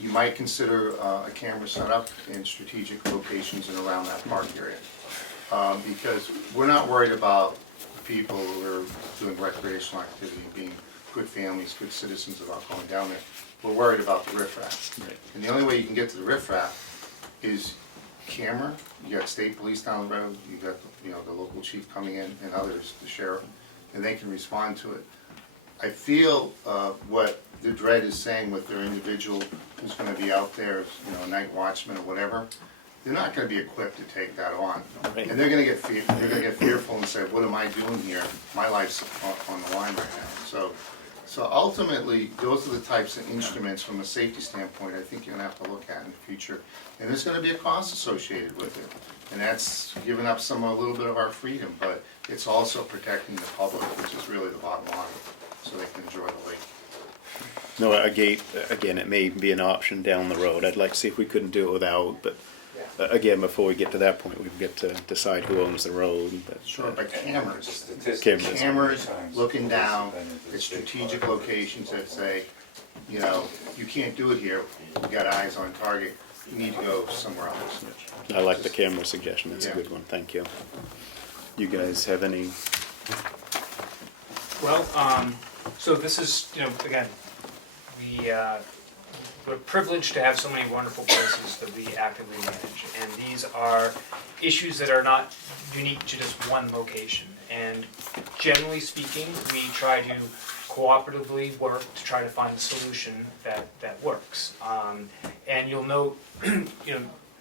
you might consider a camera set up in strategic locations and around that park area. Because we're not worried about people who are doing recreational activity, being good families, good citizens about going down there. We're worried about the riffraff. Right. And the only way you can get to the riffraff is camera. You got state police down the road, you got the local chief coming in and others, the sheriff, and they can respond to it. I feel what the dread is saying with their individual who's going to be out there, a night watchman or whatever, they're not going to be equipped to take that on. Right. And they're going to get fearful and say, what am I doing here? My life's on the line right now. So ultimately, those are the types of instruments from a safety standpoint I think you're going to have to look at in the future. And there's going to be a cost associated with it. And that's giving up a little bit of our freedom, but it's also protecting the public, which is really the bottom line, so they can enjoy the lake. No, a gate, again, it may be an option down the road. I'd like to see if we couldn't do it without, but again, before we get to that point, we get to decide who owns the road. But Sure, but cameras. Cameras. Cameras looking down at strategic locations that say, you can't do it here, you got eyes on target, you need to go somewhere else. I like the camera suggestion, that's a good one, thank you. You guys have any? Well, so this is, again, we're privileged to have so many wonderful places that we actively manage. And these are issues that are not unique to just one location. And generally speaking, we try to cooperatively work to try to find a solution that works. And you'll note, and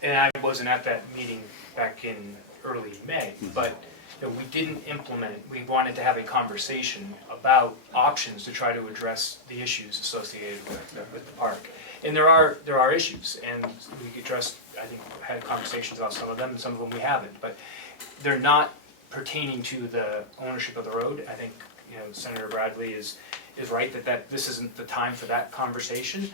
I wasn't at that meeting back in early May, but we didn't implement, we wanted to have a conversation about options to try to address the issues associated with the park. And there are issues, and we addressed, I think, had conversations about some of them, and some of them we haven't, but they're not pertaining to the ownership of the road. I think Senator Bradley is right that this isn't the time for that conversation.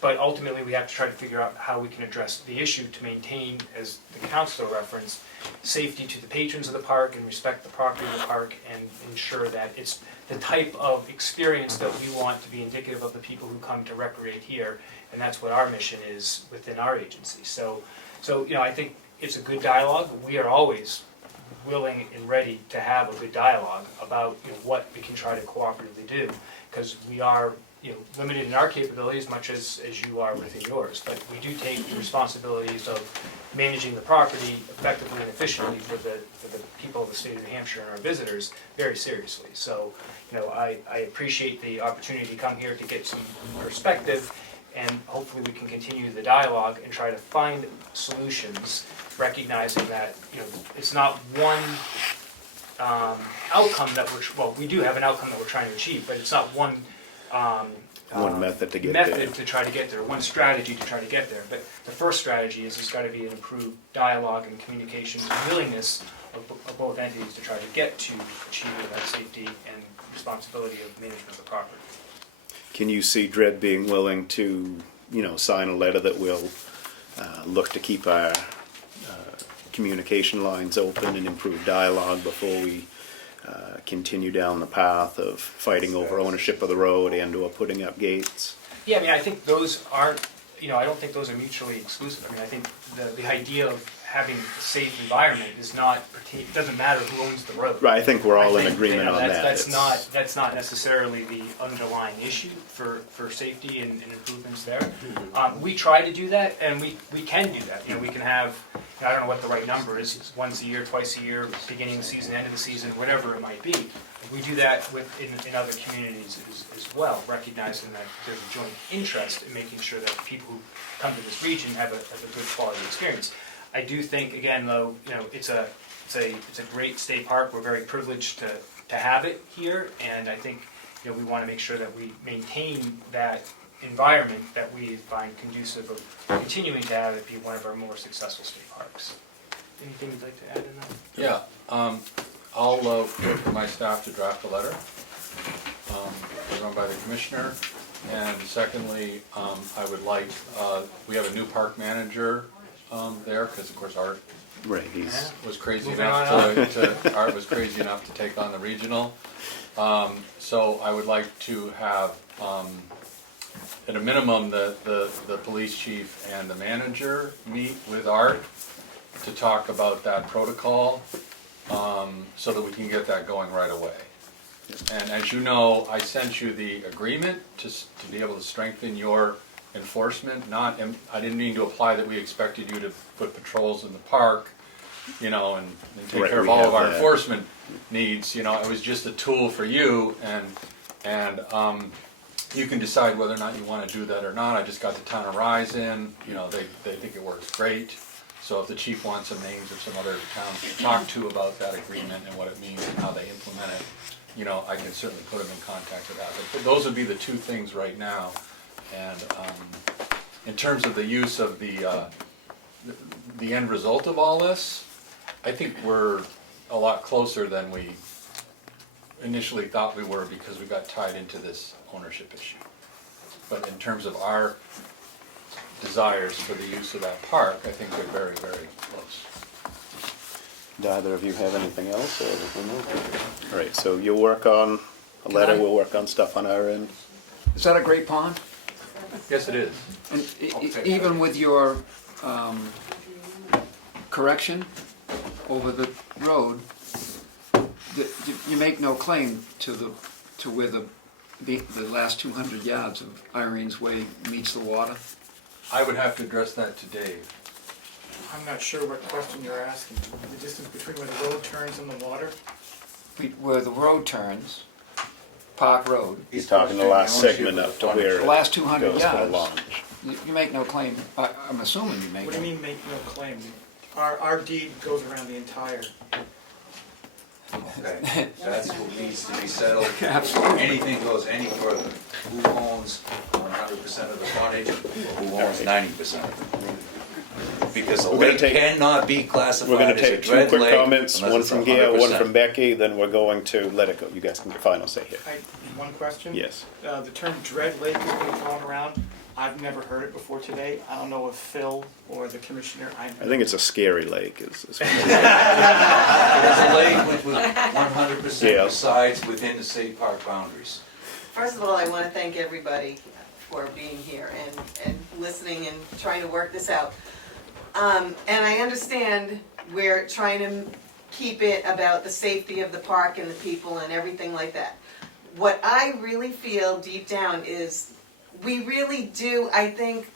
But ultimately, we have to try to figure out how we can address the issue to maintain, as the councilor referenced, safety to the patrons of the park and respect the property of the park and ensure that it's the type of experience that we want to be indicative of the people who come to recreate here. And that's what our mission is within our agency. So I think it's a good dialogue. We are always willing and ready to have a good dialogue about, what we can try to cooperatively do, because we are, limited in our capabilities as much as you are within yours, but we do take the responsibilities of managing the property effectively and efficiently for the people of the state of New Hampshire and our visitors very seriously. So, I appreciate the opportunity to come here to get some perspective, and hopefully we can continue the dialogue and try to find solutions, recognizing that, it's not one outcome that we do have an outcome that we're trying to achieve, but it's not one method to get method to try to get there, one strategy to try to get there. But the first strategy is it's got to be an improved dialogue and communications and willingness of both entities to try to get to achieving that safety and responsibility of management of the property. Can you see Dred being willing to, sign a letter that will look to keep our communication lines open and improve dialogue before we continue down the path of fighting over ownership of the road and or putting up gates? Yeah, I mean, I think those aren't, I don't think those are mutually exclusive. I mean, I think the idea of having a safe environment is not, it doesn't matter who owns the road. Right, I think we're all in agreement on that. That's not necessarily the underlying issue for safety and improvements there. We try to do that, and we can do that. We can have, I don't know what the right number is, once a year, twice a year, beginning of the season, end of the season, whatever it might be. We do that in other communities as well, recognizing that there's a joint interest in making sure that people who come to this region have a good quality experience. I do think, again, though, it's a great state park. We're very privileged to have it here, and I think we want to make sure that we maintain that environment that we find conducive of continuing to have it be one of our more successful state parks. Anything you'd like to add in that? Yeah, I'll work with my staff to draft a letter, run by the commissioner. And secondly, I would like, we have a new park manager there, because of course Art was crazy enough Art was crazy enough to take on the regional. So I would like to have, at a minimum, the police chief and the manager meet with Art to talk about that protocol, so that we can get that going right away. And as you know, I sent you the agreement to be able to strengthen your enforcement. I didn't mean to imply that we expected you to put patrols in the park, and take care of all of our enforcement needs. It was just a tool for you, and you can decide whether or not you want to do that or not. I just got the town of Rise in. They think it works great. So if the chief wants some names of some other towns to talk to about that agreement and what it means and how they implement it, I can certainly put them in contact with that. But those would be the two things right now. And in terms of the use of the end result of all this, I think we're a lot closer than we initially thought we were, because we got tied into this ownership issue. But in terms of our desires for the use of that park, I think we're very, very close. Do either of you have anything else? All right, so you'll work on a letter, we'll work on stuff on our end. Is that a great pond? Yes, it is. And even with your correction over the road, you make no claim to where the last 200 yards of Irene's Way meets the water? I would have to address that to Dave. I'm not sure what question you're asking. The distance between where the road turns and the water? Where the road turns, Park Road. He's talking the last segment up to where the last 200 goes for yards. launch. You make no claim. I'm assuming you make. What do you mean make no claim? Our deed goes around the entire. Okay, that's what needs to be settled. Absolutely. Anything goes any further, who owns 100% of the frontage, or who owns 90% of it? Because a lake cannot be classified We're going as to a take two dred quick lake comments, unless one it's from Gail, one 100%. from Becky, then we're going to let it go. You guys can get final say here. One question? Yes. The term Dred Lake has been thrown around. I've never heard it before today. I don't know if Phil or the commissioner. I think it's a scary lake. It is a lake with 100% resides within the state park boundaries. First of all, I want to thank everybody for being here and listening and trying to work this out. And I understand we're trying to keep it about the safety of the park and the people and everything like that. What I really feel deep down is we really do, I think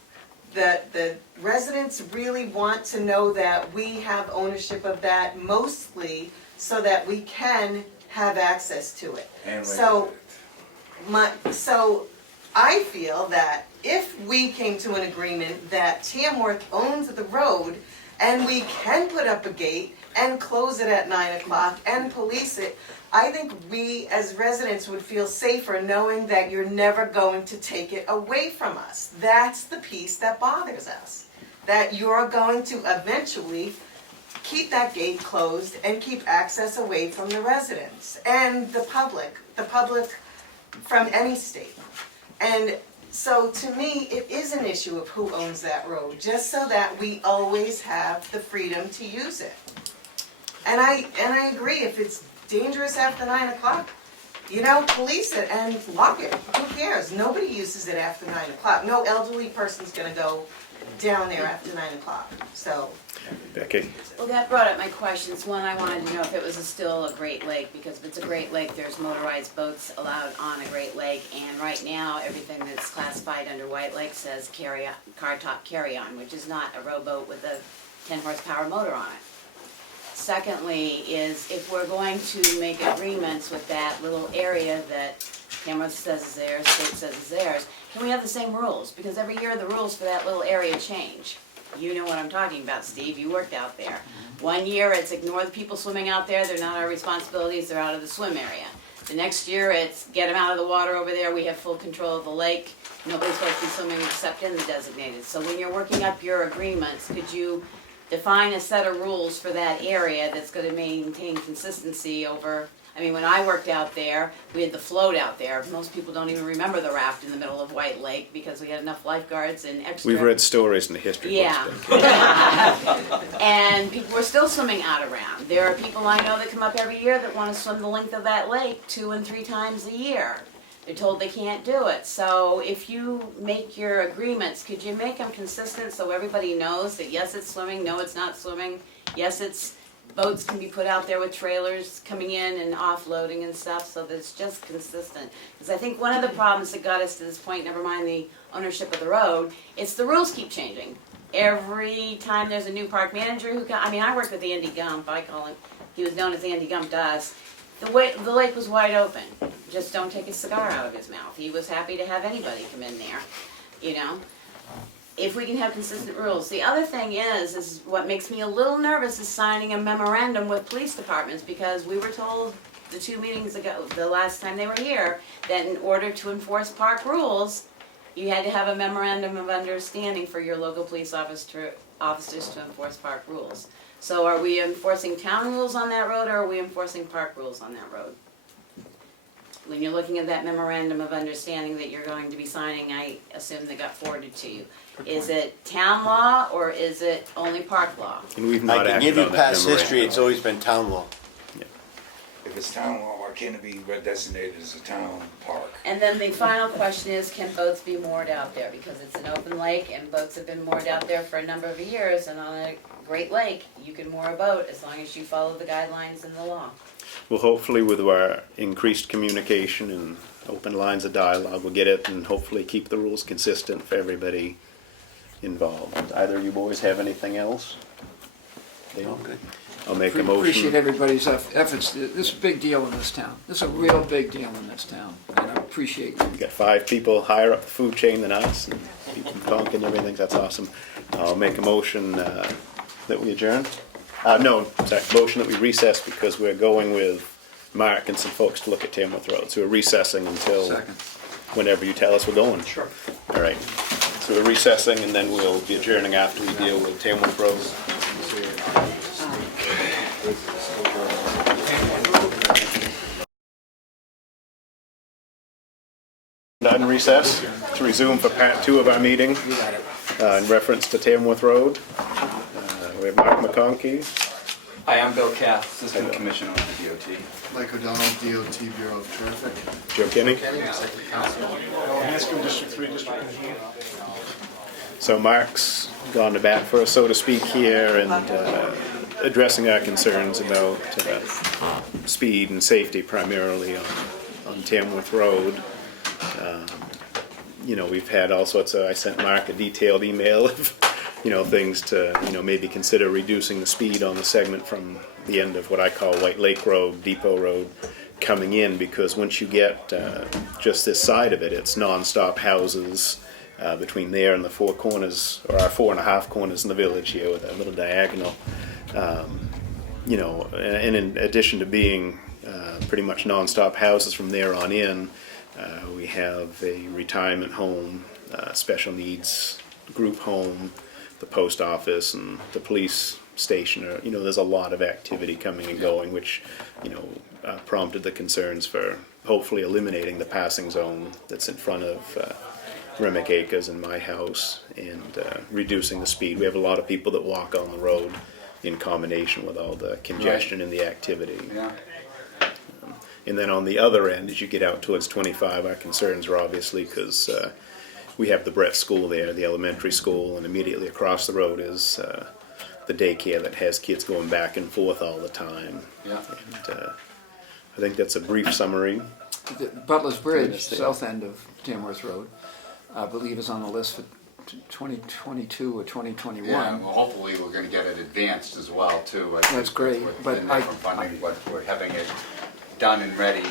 that the residents really want to know that we have ownership of that, mostly so that we can have access to it. And So I feel that if we came to an agreement that Tamworth owns the road and we can put up a gate and close it at 9 o'clock and police it, I think we as residents would feel safer knowing that you're never going to take it away from us. That's the piece that bothers us, that you're going to eventually keep that gate closed and keep access away from the residents and the public from any state. And so to me, it is an issue of who owns that road, just so that we always have the freedom to use it. And I agree, if it's dangerous after 9 o'clock, police it and lock it. Who cares? Nobody uses it after 9 o'clock. No elderly person's gonna go down there after 9 o'clock, so. Becky? Well, that brought up my questions. One, I wanted to know if it was still a Great Lake, because if it's a Great Lake, there's motorized boats allowed on a Great Lake, and right now, everything that's classified under White Lake says car top carry-on, which is not a rowboat with a 10 horsepower motor on it. Secondly, is if we're going to make agreements with that little area that Tamworth says is theirs, state says is theirs, can we have the same rules? Because every year the rules for that little area change. You know what I'm talking about, Steve, you worked out there. One year it's ignore the people swimming out there, they're not our responsibilities, they're out of the swim area. The next year it's get them out of the water over there, we have full control of the lake, nobody's supposed to be swimming except in the designated. So when you're working up your agreements, could you define a set of rules for that area that's going to maintain consistency over, I mean, when I worked out there, we had the float out there. Most people don't even remember the raft in the middle of White Lake because we had enough lifeguards and extra. We've read stories in the history Yeah. books. And people were still swimming out around. There are people I know that come up every year that want to swim the length of that lake 2 and 3 times a year. They're told they can't do it. So if you make your agreements, could you make them consistent so everybody knows that yes, it's swimming, no, it's not swimming, yes, it's boats can be put out there with trailers coming in and offloading and stuff, so that it's just consistent. Because I think one of the problems that got us to this point, never mind the ownership of the road, it's the rules keep changing. Every time there's a new park manager who comes, I mean, I worked with Andy Gump, I call him, he was known as Andy Gump to us. The lake was wide open. Just don't take a cigar out of his mouth. He was happy to have anybody come in there, If we can have consistent rules. The other thing is what makes me a little nervous is signing a memorandum with police departments, because we were told the 2 meetings ago, the last time they were here, that in order to enforce park rules, you had to have a memorandum of understanding for your local police officers to enforce park rules. So are we enforcing town rules on that road, or are we enforcing park rules on that road? When you're looking at that memorandum of understanding that you're going to be signing, I assume that got forwarded to you. Is it town law or is it only park law? And we've I not can acted give you on that past history, memorandum. it's always been town law. If it's town law, why can't it be designated as a town park? And then the final question is, can boats be moored out there? Because it's an open lake and boats have been moored out there for a number of years, and on a Great Lake, you can moor a boat as long as you follow the guidelines and the law. Well, hopefully with our increased communication and open lines of dialogue, we'll get it and hopefully keep the rules consistent for everybody involved. Either of you boys have anything else? Oh, good. I'll make a Appreciate motion. everybody's efforts. This is a big deal in this town. This is a real big deal in this town, and I appreciate We've got 5 people higher up the food chain than us, and people talking and everything, that's awesome. I'll make a motion that we adjourn. Motion that we recess because we're going with Mark and some folks to look at Tamworth Road. So we're recessing until Second. whenever you tell us we're going. Sure. All right. So we're recessing and then we'll be adjourning after we deal with Tamworth Road. In recess to resume for part 2 of our meeting in reference to Tamworth Road. We have Mark McConkey. Hi, I'm Bill Cath, Assistant Commissioner on the DOT. Mike O'Donnell, DOT Bureau of Traffic. Joe Kinney. Hanscom District 3, District Engineer. So Mark's gone to bat for us, so to speak, here, and addressing our concerns about speed and safety primarily on Tamworth Road. You know, we've had all sorts of, I sent Mark a detailed email of, you know, things to, you know, maybe consider reducing the speed on the segment from the end of what I call White Lake Road, Depot Road, coming in, because once you get just this side of it, it's non-stop houses between there and the four corners, or our 4.5 corners in the village here with a little diagonal. You know, and in addition to being pretty much non-stop houses from there on in, we have a retirement home, special needs group home, the post office, and the police station. You know, there's a lot of activity coming and going, which, you know, prompted the concerns for hopefully eliminating the passing zone that's in front of Remick Acres and my house, and reducing the speed. We have a lot of people that walk on the road in combination with all the congestion and the activity. Yeah. And then on the other end, as you get out towards 25, our concerns are obviously because we have the Brett School there, the elementary school, and immediately across the road is the daycare that has kids going back and forth all the time. Yeah. And I think that's a brief summary. The Butler's Bridge, south end of Tamworth Road, I believe is on the list for 2022 or 2021. Yeah, well, hopefully we're gonna get it advanced as well, too. I think That's great, what- but and then I- from funding, what we're having it done and ready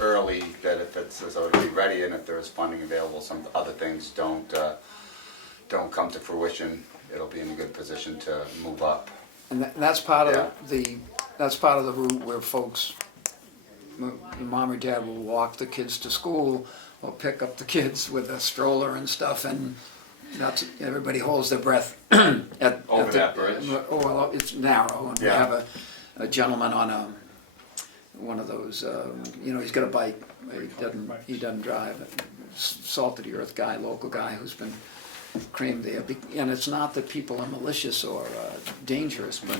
early, that if it's, so it'll be ready, and if there's funding available, some other things don't come to fruition, it'll be in a good position to move up. And that's part of Yeah. that's part of the route where folks, mom or dad will walk the kids to school, or pick up the kids with a stroller and stuff, and that's, everybody holds their breath at Over the, that bridge. Oh, well, it's narrow, and we Yeah. have a gentleman on one of those, you know, he's got a bike, he doesn't drive, salt of the earth guy, local guy who's been creamed there. And it's not that people are malicious or dangerous, but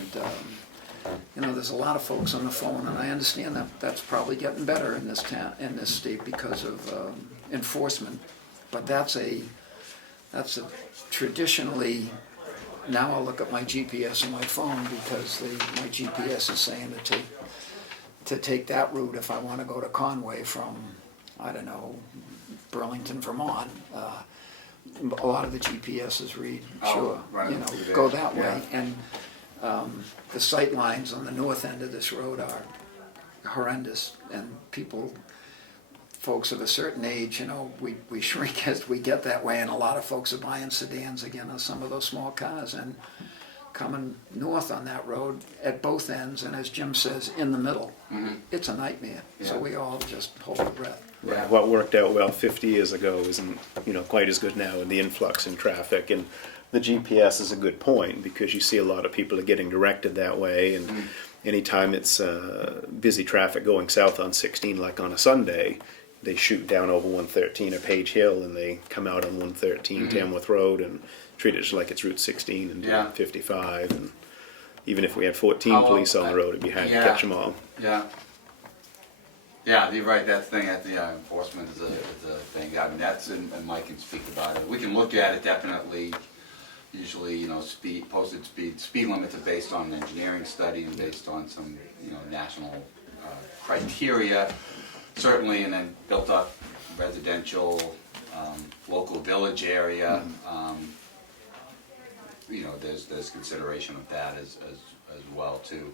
you know, there's a lot of folks on the phone, and I understand that that's probably getting better in this town, in this state, because of enforcement. But that's a traditionally, now I'll look at my GPS on my phone, because my GPS is saying to take that route if I want to go to Conway from, I don't know, Burlington, Vermont. A lot of the GPSs read, sure, you know, go that way. And the sight lines on the north end of this road are horrendous, and folks of a certain age, you know, we shrink as we get that way, and a lot of folks are buying sedans again, or some of those small cars, and coming north on that road at both ends, and as Jim says, in the middle, it's a nightmare. So we all just hold our breath. Yeah, what worked out well 50 years ago isn't, you know, quite as good now in the influx in traffic. And the GPS is a good point, because you see a lot of people are getting directed that way, and anytime it's busy traffic going south on 16, like on a Sunday, they shoot down over 113 or Page Hill, and they come out on 113 Tamworth Road and treat it just like it's Route 16 and do 55. And even if we had 14 police on the road, it'd be hard to catch them all. Yeah. Yeah, you're right, that thing, enforcement is a thing, I mean, that's, and Mike can speak about it. We can look at it definitely, usually, you know, posted speed limits are based on an engineering study and based on some, you know, national criteria, certainly, and then built up residential, local village area, you know, there's consideration of that as well, too.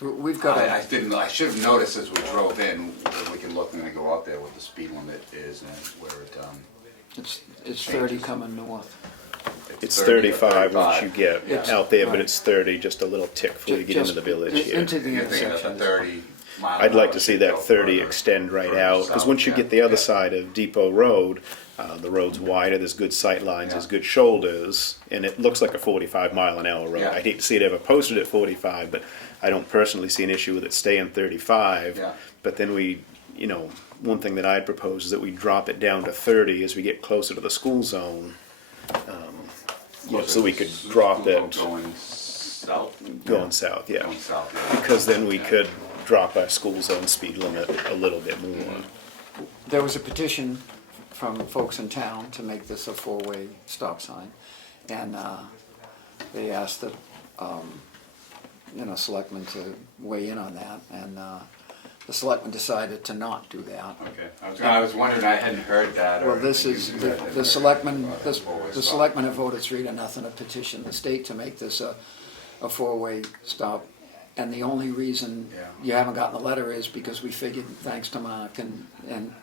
We've got I should have noticed as we drove in, we can look and then go out there what the speed limit is and where it, it's 30 coming north. It's 35 once you get out there, but it's 30, just a little tick before you get into the village here. Into the intersection. 30 mile I'd like to see that 30 extend right out, because once you get the other side of Depot Road, the road's wider, there's good sight lines, there's good shoulders, and it looks like a 45-mile-an-hour road. I'd hate to see it ever posted at 45, but I don't personally see an issue with it staying 35. But then we, you know, one thing that I'd propose is that we drop it down to 30 as we get closer to the school zone. You know, so we could drop it going south. Going south, yeah. Going south, yeah. Because then we could drop our school zone speed limit a little bit more. There was a petition from folks in town to make this a four-way stop sign, and they asked that selectmen to weigh in on that, and the selectmen decided to not do that. Okay, I was wondering, I hadn't heard that. Well, this is, the selectmen, the selectmen have voted 3-0 to petition the state to make this a four-way stop. And the only reason you haven't gotten the letter is because we figured, thanks to Mark and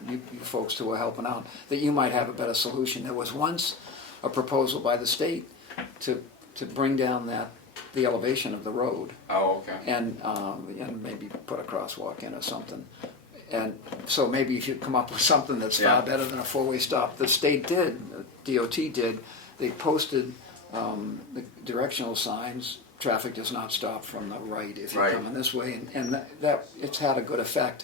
you folks who are helping out, that you might have a better solution. There was once a proposal by the state to bring down the elevation of the road. Oh, okay. And maybe put a crosswalk in or something. And so maybe if you come up with something that's far better than a four-way stop. The state did, DOT did, they posted the directional signs. Traffic does not stop from the right if you're coming this way, and that it's had a good effect,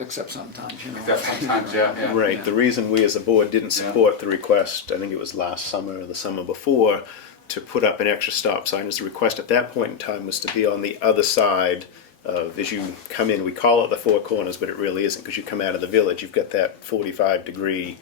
except sometimes, Except sometimes, yeah. Right, Yeah. the reason we as a board didn't support the request, I think it was last summer or the summer before, to put up an extra stop sign, is the request at that point in time was to be on the other side of, as you come in, we call it the Four Corners, but it really isn't, because you come out of the village, you've got that 45-degree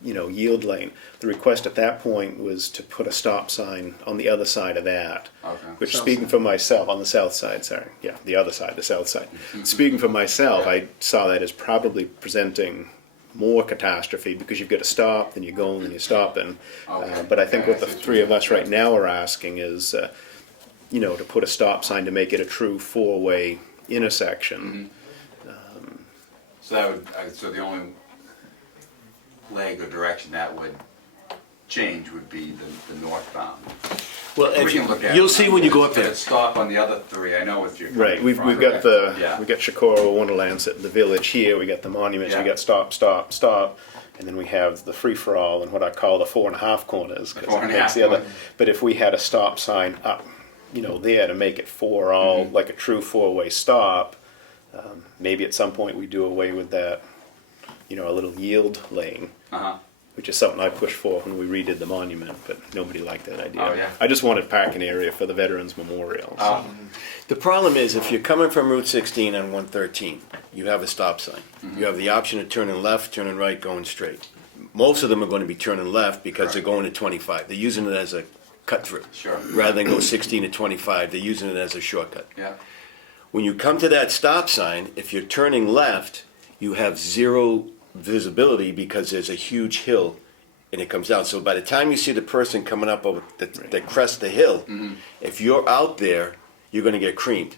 yield lane. The request at that point was to put a stop sign on the other side of that. Okay. Which, South speaking side. for myself, on the south side, sorry, yeah, the other side, the south side. Speaking for myself, I saw that as probably presenting more catastrophe, because you've got to stop, then you go, and then you're stopping. Okay. But I think Yeah, what the I see what three you're of us saying. right now are asking is, to put a stop sign to make it a true four-way intersection. So that would, so the only leg or direction that would change would be the northbound. Well, We can look at you'll it. see when you go up But there. it's stop on the other three, I know what you're coming Right, we've from. got Yeah. we got Shakora Wonderlands at the village here, we got the monuments, we Yeah. got stop, stop, stop, and then we have the free-for-all and what I call the 4.5 corners. 'Cause Four and a it makes half the other. corners. But if we had a stop sign up, there to make it four all, like a true four-way stop, maybe at some point we do away with that, a little yield lane. Uh-huh. Which is something I pushed for when we redid the monument, but nobody liked that idea. Oh, yeah. I just wanted parking area for the Veterans Memorial. Oh. The problem is, if you're coming from Route 16 on 113, you have a stop sign. You have the option of turning left, turning right, going straight. Most of them are going to be turning left because they're going to 25. They're using it as a cut-through. Sure. Rather than go 16 to 25, they're using it as a shortcut. Yeah. When you come to that stop sign, if you're turning left, you have zero visibility because there's a huge hill and it comes down. So by the time you see the person coming up over the crest of the hill, if you're out there, you're going to get creamed.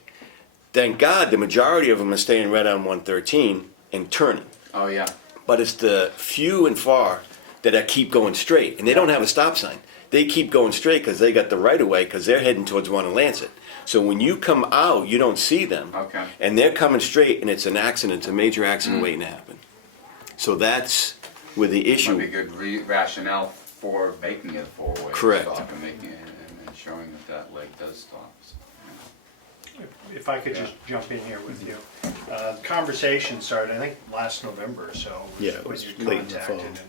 Thank God the majority of them are staying right on 113 and turning. Oh, yeah. But it's the few and far that keep going straight, and they don't have a stop sign. They keep going straight because they got the right of way because they're heading towards one in Lancet. So when you come out, you don't see them, Okay. and they're coming straight, and it's an accident, it's a major accident waiting to happen. So that's where the Might be a issue. good rationale for making it a four-way Correct. stop and making it, and showing that leg does stop. So, If I could just jump in here with you. The conversation started, I think, last November or so. Yeah, it when was you late in the contacted, fall.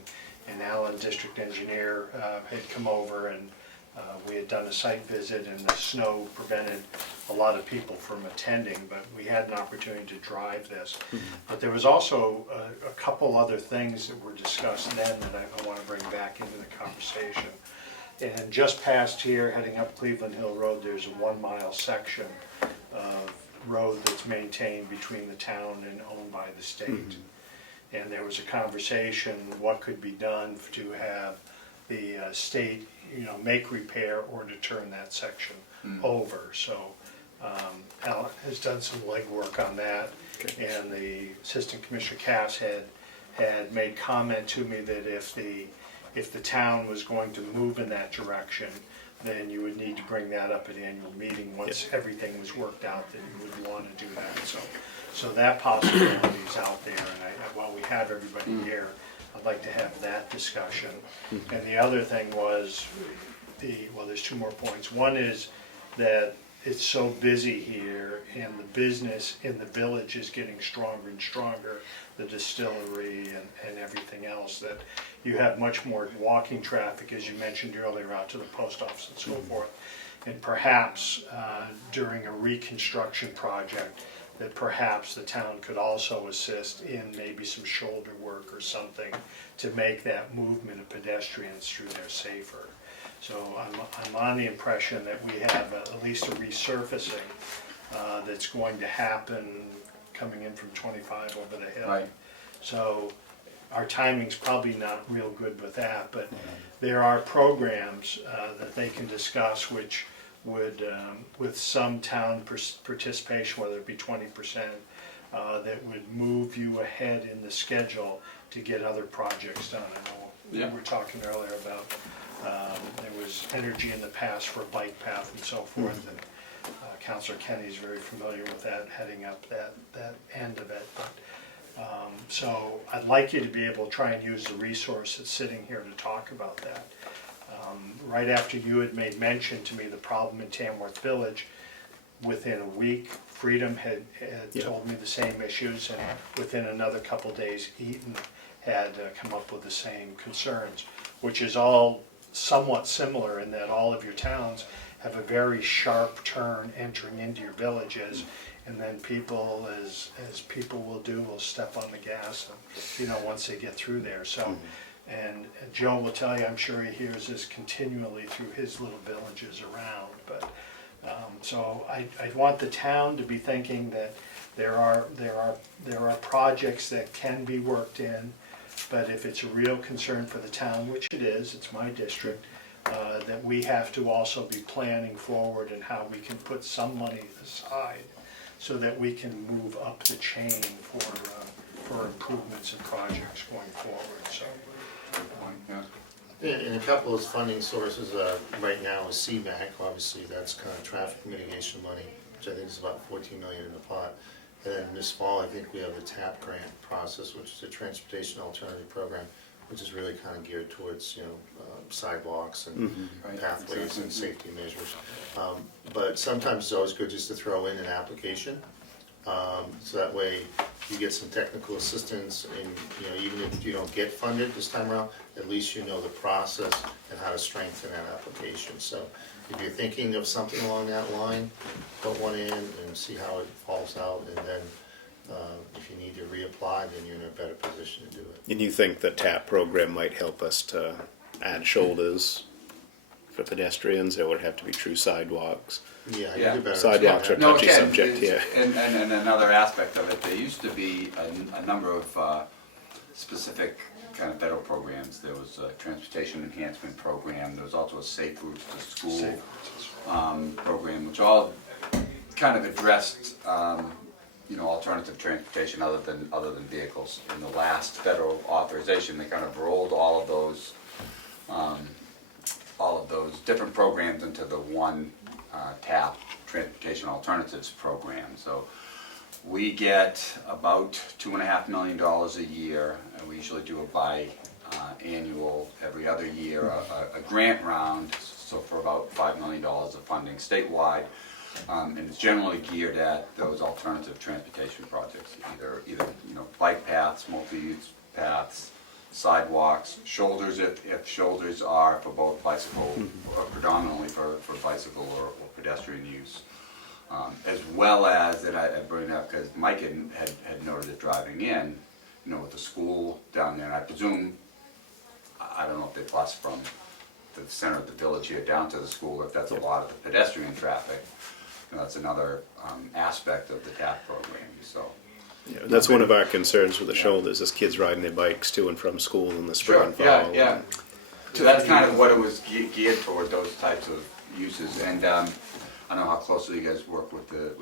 and Alan, district engineer, had come over, and we had done a site visit, and the snow prevented a lot of people from attending, but we had an opportunity to drive this. But there was also a couple other things that were discussed then that I want to bring back into the conversation. And just past here, heading up Cleveland Hill Road, there's a 1-mile section of road that's maintained between the town and owned by the state. And there was a conversation, what could be done to have the state, make repair or to turn that section over. So Alan has done some legwork on that, and the Assistant Commissioner Cass had made comment to me that if the town was going to move in that direction, then you would need to bring that up at annual meeting once everything was worked out, that you would want to do that. So that possibility is out there, and while we have everybody here, I'd like to have that discussion. And the other thing was, there's two more points. One is that it's so busy here, and the business in the village is getting stronger and stronger, the distillery and everything else, that you have much more walking traffic, as you mentioned earlier, out to the post office and so forth. And perhaps during a reconstruction project, that perhaps the town could also assist in maybe some shoulder work or something to make that movement of pedestrians through there safer. So I'm on the impression that we have at least a resurfacing that's going to happen coming in from 25 over the hill. Right. So our timing's probably not real good with that, but there are programs that they can discuss which would, with some town participation, whether it be 20%, that would move you ahead in the schedule to get other projects done. I know Yeah. we were talking earlier about there was energy in the past for a bike path and so forth, and Councilor Kenny's very familiar with that, heading up that end of it. But, so I'd like you to be able to try and use the resource that's sitting here to talk about that. Right after you had made mention to me the problem in Tamworth Village, within a week, Freedom had told me the same issues, and within another couple days, Eaton had come up with the same concerns, which is all somewhat similar in that all of your towns have a very sharp turn entering into your villages, and then people, as people will do, will step on the gas, once they get through there. So, and Joe will tell you, I'm sure he hears this continually through his little villages around. But so I want the town to be thinking that there are projects that can be worked in, but if it's a real concern for the town, which it is, it's my district, that we have to also be planning forward and how we can put some money aside so that we can move up the chain for improvements and projects going forward. So, And a couple of funding sources right now is CMAC, obviously that's kind of traffic mitigation money, which I think is about 14 million in the pot. And then this fall, I think we have the TAP grant process, which is a transportation alternative program, which is really kind of geared towards, sidewalks and pathways and safety measures. But sometimes it's always good just to throw in an application. So that way you get some technical assistance, and even if you don't get funded this time around, at least you know the process and how to strengthen that application. So if you're thinking of something along that line, put one in and see how it falls out, and then if you need to reapply, then you're in a better position to do it. And you think the TAP program might help us to add shoulders for pedestrians? There would have to be true sidewalks. Yeah, Yeah. you do better. Sidewalks are a touchy again, subject here. And another aspect of it, there used to be a number of specific kind of federal programs. There was a transportation enhancement program. There was also a Safe Routes to School program, which all kind of addressed alternative transportation other than vehicles. In the last federal authorization, they kind of rolled all of those different programs into the one TAP, Transportation Alternatives Program. So we get about $2.5 million a year, and we usually do a annual, every other year, a grant round, so for about $5 million of funding statewide. And it's generally geared at those alternative transportation projects, either bike paths, multi-use paths, sidewalks, shoulders if shoulders are for both bicycle, or predominantly for bicycle or pedestrian use. As well as, and I bring it up because Mike had noted it driving in, with the school down there, and I presume, I don't know if they bus from the center of the village here down to the school, if that's a lot of the pedestrian traffic. That's another aspect of the TAP program. So Yeah, that's one of our concerns with the shoulders, is kids riding their bikes to and from school in the spring and fall. Yeah. So that's kind of what it was geared toward, those types of uses. And I don't know how closely you guys work with the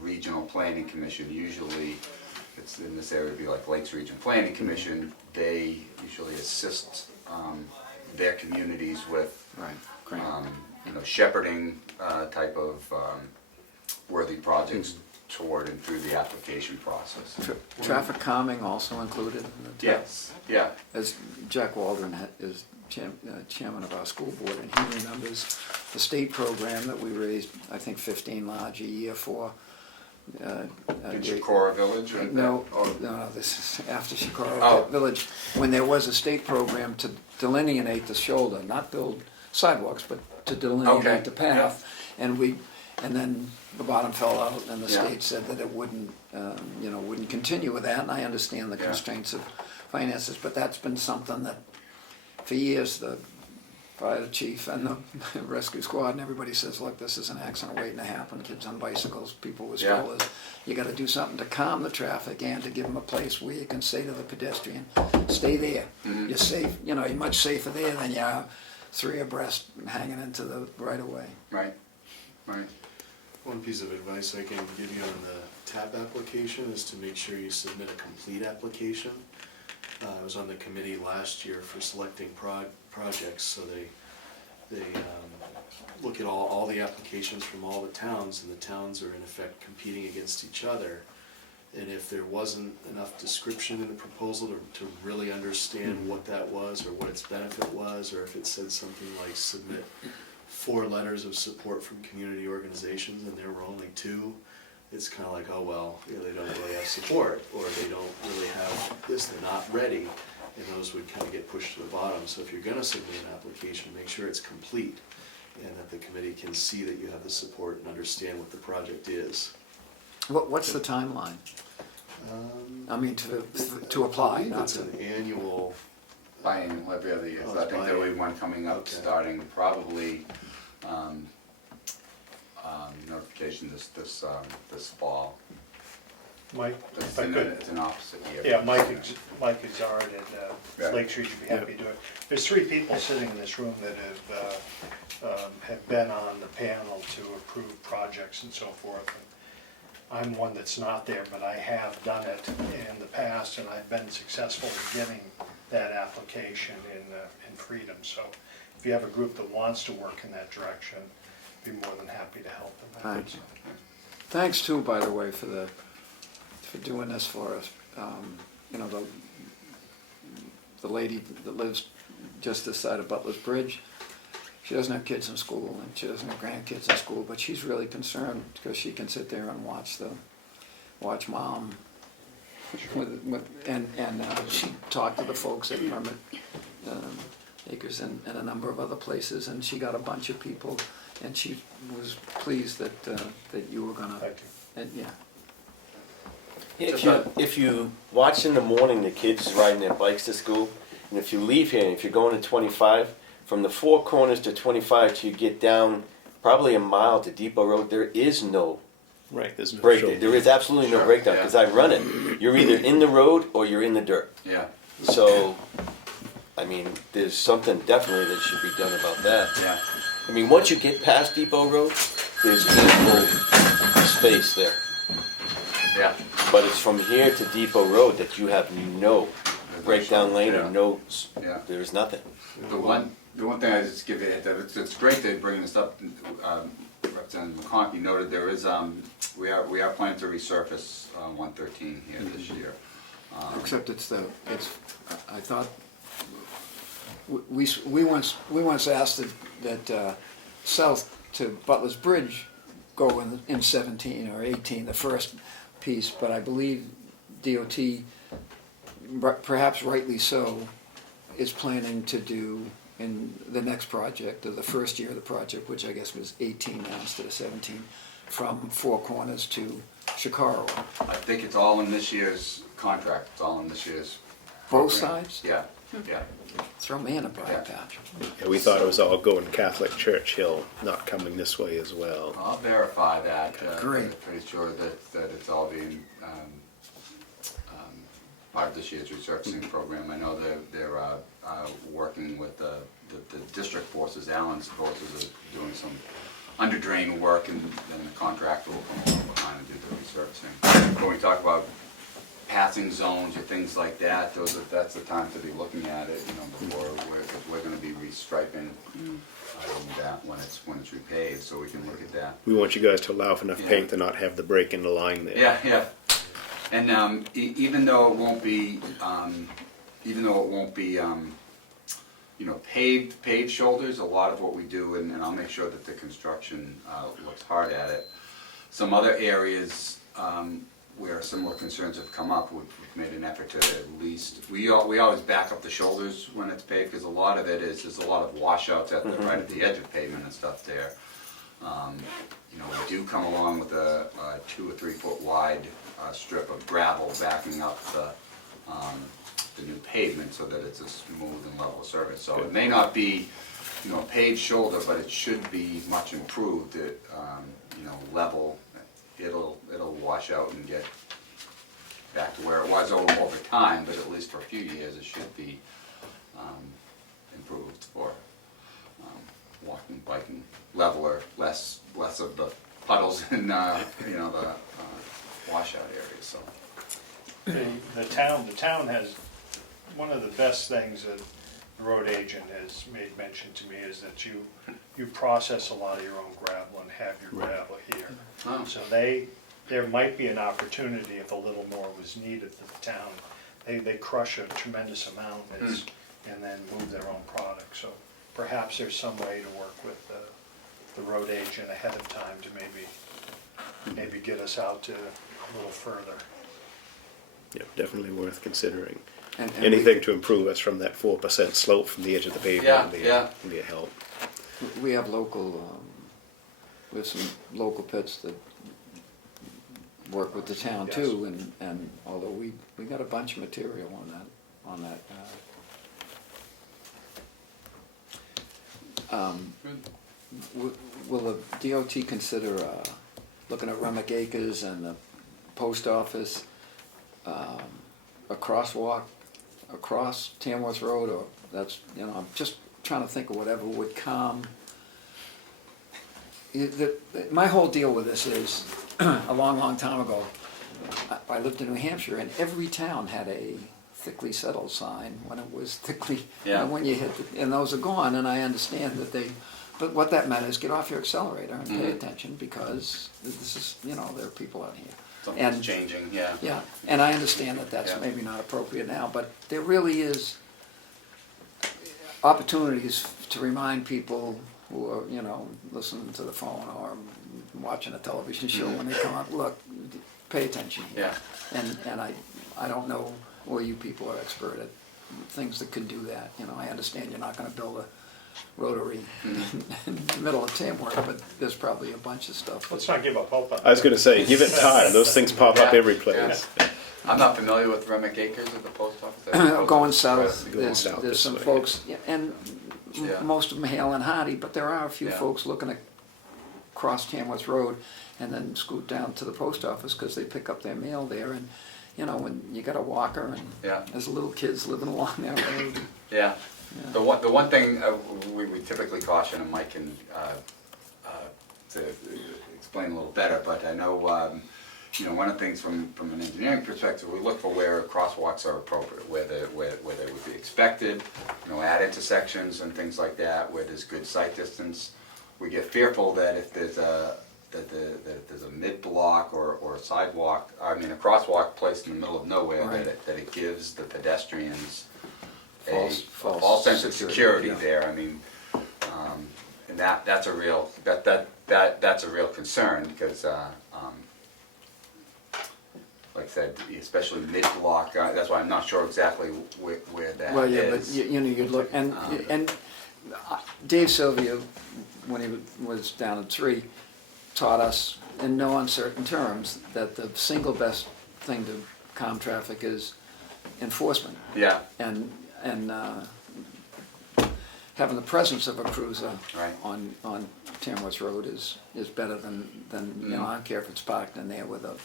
Regional Planning Commission. Usually, it's in this area, it'd be like Lakes Region Planning Commission. They usually assist their communities with shepherding type of worthy projects toward and through the application process. Traffic calming also included in the TAP? Yes, yeah. As Jack Waldron is chairman of our school board, and he remembers the state program that we raised, I think, 15 large a year for. In Chicora Village? Or no, this is after Chicora Village, when there was a state program to delineate the shoulder, not build sidewalks, but to delineate the path, and then the bottom fell out, and the state said that it wouldn't continue with that, and I understand the constraints of finances, but that's been something that, for years, the fire chief and the rescue squad, and everybody says, look, this is an accident waiting to happen, kids on bicycles, people with Yeah. strollers. You gotta do something to calm the traffic and to give them a place where you can say to the pedestrian, stay there. Mhm. You're safe, you know, you're much safer there than you are 3 abreast hanging into the right of way. Right, right. One piece of advice I can give you on the TAP application is to make sure you submit a complete application. I was on the committee last year for selecting projects, so they look at all the applications from all the towns, and the towns are in effect competing against each other. And if there wasn't enough description in the proposal to really understand what that was, or what its benefit was, or if it said something like submit 4 letters of support from community organizations and there were only 2, it's kind of like, oh well, you know, they don't really have support, or they don't really have this, they're not ready, and those would kind of get pushed to the bottom. So if you're going to submit an application, make sure it's complete and that the committee can see that you have the support and understand what the project is. What's the timeline? I mean, to apply, I believe not it's to. an annual. Biannual every other year, Oh, so I it's think there'll be biannual. one coming up, Okay. starting probably, notification this fall. Mike, It's if I in could. it's an opposite year. Yeah, Mike Exard at Yeah. Lake Street would be happy to do it. There's 3 people sitting in this room that have been on the panel to approve projects and so forth. And I'm one that's not there, but I have done it in the past, and I've been successful in getting that application in Freedom. So if you have a group that wants to work in that direction, I'd be more than happy to help them. Thanks. Thanks too, by the way, for doing this for us. You know, the lady that lives just this side of Butler's Bridge, she doesn't have kids in school and she doesn't have grandkids in school, but she's really concerned because she can sit there and watch mom. She talked to the folks at Permit Acres and a number of other places, and she got a bunch of people, and she was pleased that you were gonna. Thank you. And, yeah. If you watch in the morning the kids riding their bikes to school, and if you leave here, and if you're going to 25, from the 4 corners to 25 till you get down probably a mile to Depot Road, there is no Right, there's no break. shoulder. There is absolutely no Sure, breakdown, yeah. because I run it. You're either in the road or you're in the dirt. Yeah, So, I mean, there's something definitely that should be done about that. yeah. I mean, once you get past Depot Road, there's ample space there. Yeah. But it's from here to Depot Road that you have no breakdown lane Yeah. or no, Yeah. there's nothing. The one thing I just give you, it's great they're bringing this up. Representative McConkey noted there is, we are planning to resurface 113 here this year. Except I thought, we once asked that south to Butler's Bridge go in 17 or 18, the first piece, but I believe DOT, perhaps rightly so, is planning to do in the next project, or the first year of the project, which I guess was 18 now instead of 17, from 4 corners to Shikaro. I think it's all in this year's contract, it's all in this year's. Both program. sides? Yeah, yeah. Throw me in a bright Yeah. patch. Yeah, we thought it was all going Catholic Church Hill, not coming this way as well. I'll verify that. Great. I'm pretty sure that it's all being part of this year's resurfacing program. I know they're working with the district forces, Allen's forces are doing some under drain work, and then the contractor will come along behind and do the resurfacing. When we talk about passing zones or things like that, that's the time to be looking at it, before we're gonna be restriping that when it's repaved, so we can look at that. We want you guys to allow for enough Yeah. paint to not have the break in the line there. Yeah. And even though it won't be, paved shoulders, a lot of what we do, and I'll make sure that the construction looks hard at it. Some other areas where similar concerns have come up, we've made an effort to at least, we always back up the shoulders when it's paved, because a lot of it is, there's a lot of washouts right at the edge of pavement and stuff there. We do come along with a 2 or 3 foot wide strip of gravel backing up the new pavement so that it's a smooth and level surface. So it may not be you know, a paved shoulder, but it should be much improved, you know, level. It'll wash out and get back to where it was over time, but at least for a few years, it should be improved for walking, biking, leveler, less of the puddles in, you know, the washout areas, so. The town has, one of the best things that the road agent has made mention to me is that you process a lot of your own gravel and have your gravel here. Oh. So there might be an opportunity if a little more was needed for the town. They crush a tremendous amount and then move their own product. So perhaps there's some way to work with the road agent ahead of time to maybe get us out to a little further. Yeah, definitely worth considering. And Anything to improve us from that 4% slope from the edge of the pavement would be a help. we have local, we have some local pits that work with the town too, and although we got a bunch of material on that. Will the DOT consider looking at Remick Acres and the post office, a crosswalk across Tamworth Road, or that's, you know, I'm just trying to think of whatever would calm. My whole deal with this is, a long time ago, I lived in New Hampshire, and every town had a thickly settled sign when it was thickly, and when you hit, and those are gone, and I understand that but what that meant is get off your accelerator and pay attention, because this is, you know, there are people out here. Something's changing, yeah. Yeah, and I understand that that's maybe not appropriate now, but there really is opportunities to remind people who are, you know, listening to the phone or watching a television show when they come up, look, pay attention here. Yeah. And I don't know where you people are expert at things that can do that. You know, I understand you're not gonna build a rotary in the middle of Tamworth, but there's probably a bunch of stuff. Let's not give up hope on that. I was going to say, give it time. Those things pop up every place. I'm not familiar with Remick Acres at the post office. Going south, Going south there's this some way. folks, and most of them hail and hearty, but there are a few Yeah. folks looking to cross Tamworth Road and then scoot down to the post office because they pick up their mail there, and you know, when you got a walker and there's little kids living along that road. Yeah. The one thing we typically caution, and Mike can to explain a little better, but I know you know, one of the things from an engineering perspective, we look for where crosswalks are appropriate, where they would be expected, you know, at intersections and things like that, where there's good sight distance. We get fearful that if there's a mid-block or a sidewalk, I mean a crosswalk placed in the middle of nowhere, that it gives the pedestrians a false sense of security there. I mean, and that's a real that's a real concern, because like I said, especially mid-block, that's why I'm not sure exactly where that is. Well, yeah, but you know, you'd look, and Dave Sylvia, when he was down in 3, taught us in no uncertain terms that the single best thing to calm traffic is enforcement. Yeah. And having the presence of a cruiser on Tamworth Road is better than you know, I don't care if it's parked in there with a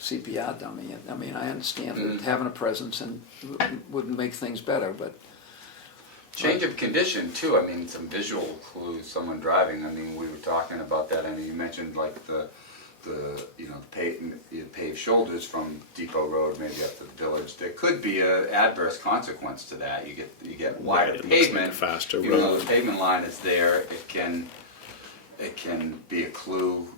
CPR dummy. I mean, I understand that having a presence and would make things better, but change of condition too. I mean, some visual clues. Someone driving. I mean, we were talking about that. I mean, you mentioned like the you know, paved shoulders from Depot Road maybe up to the village. There could be an adverse consequence to that. You get wider pavement, like a faster even though road. the pavement line is there. It can be a clue.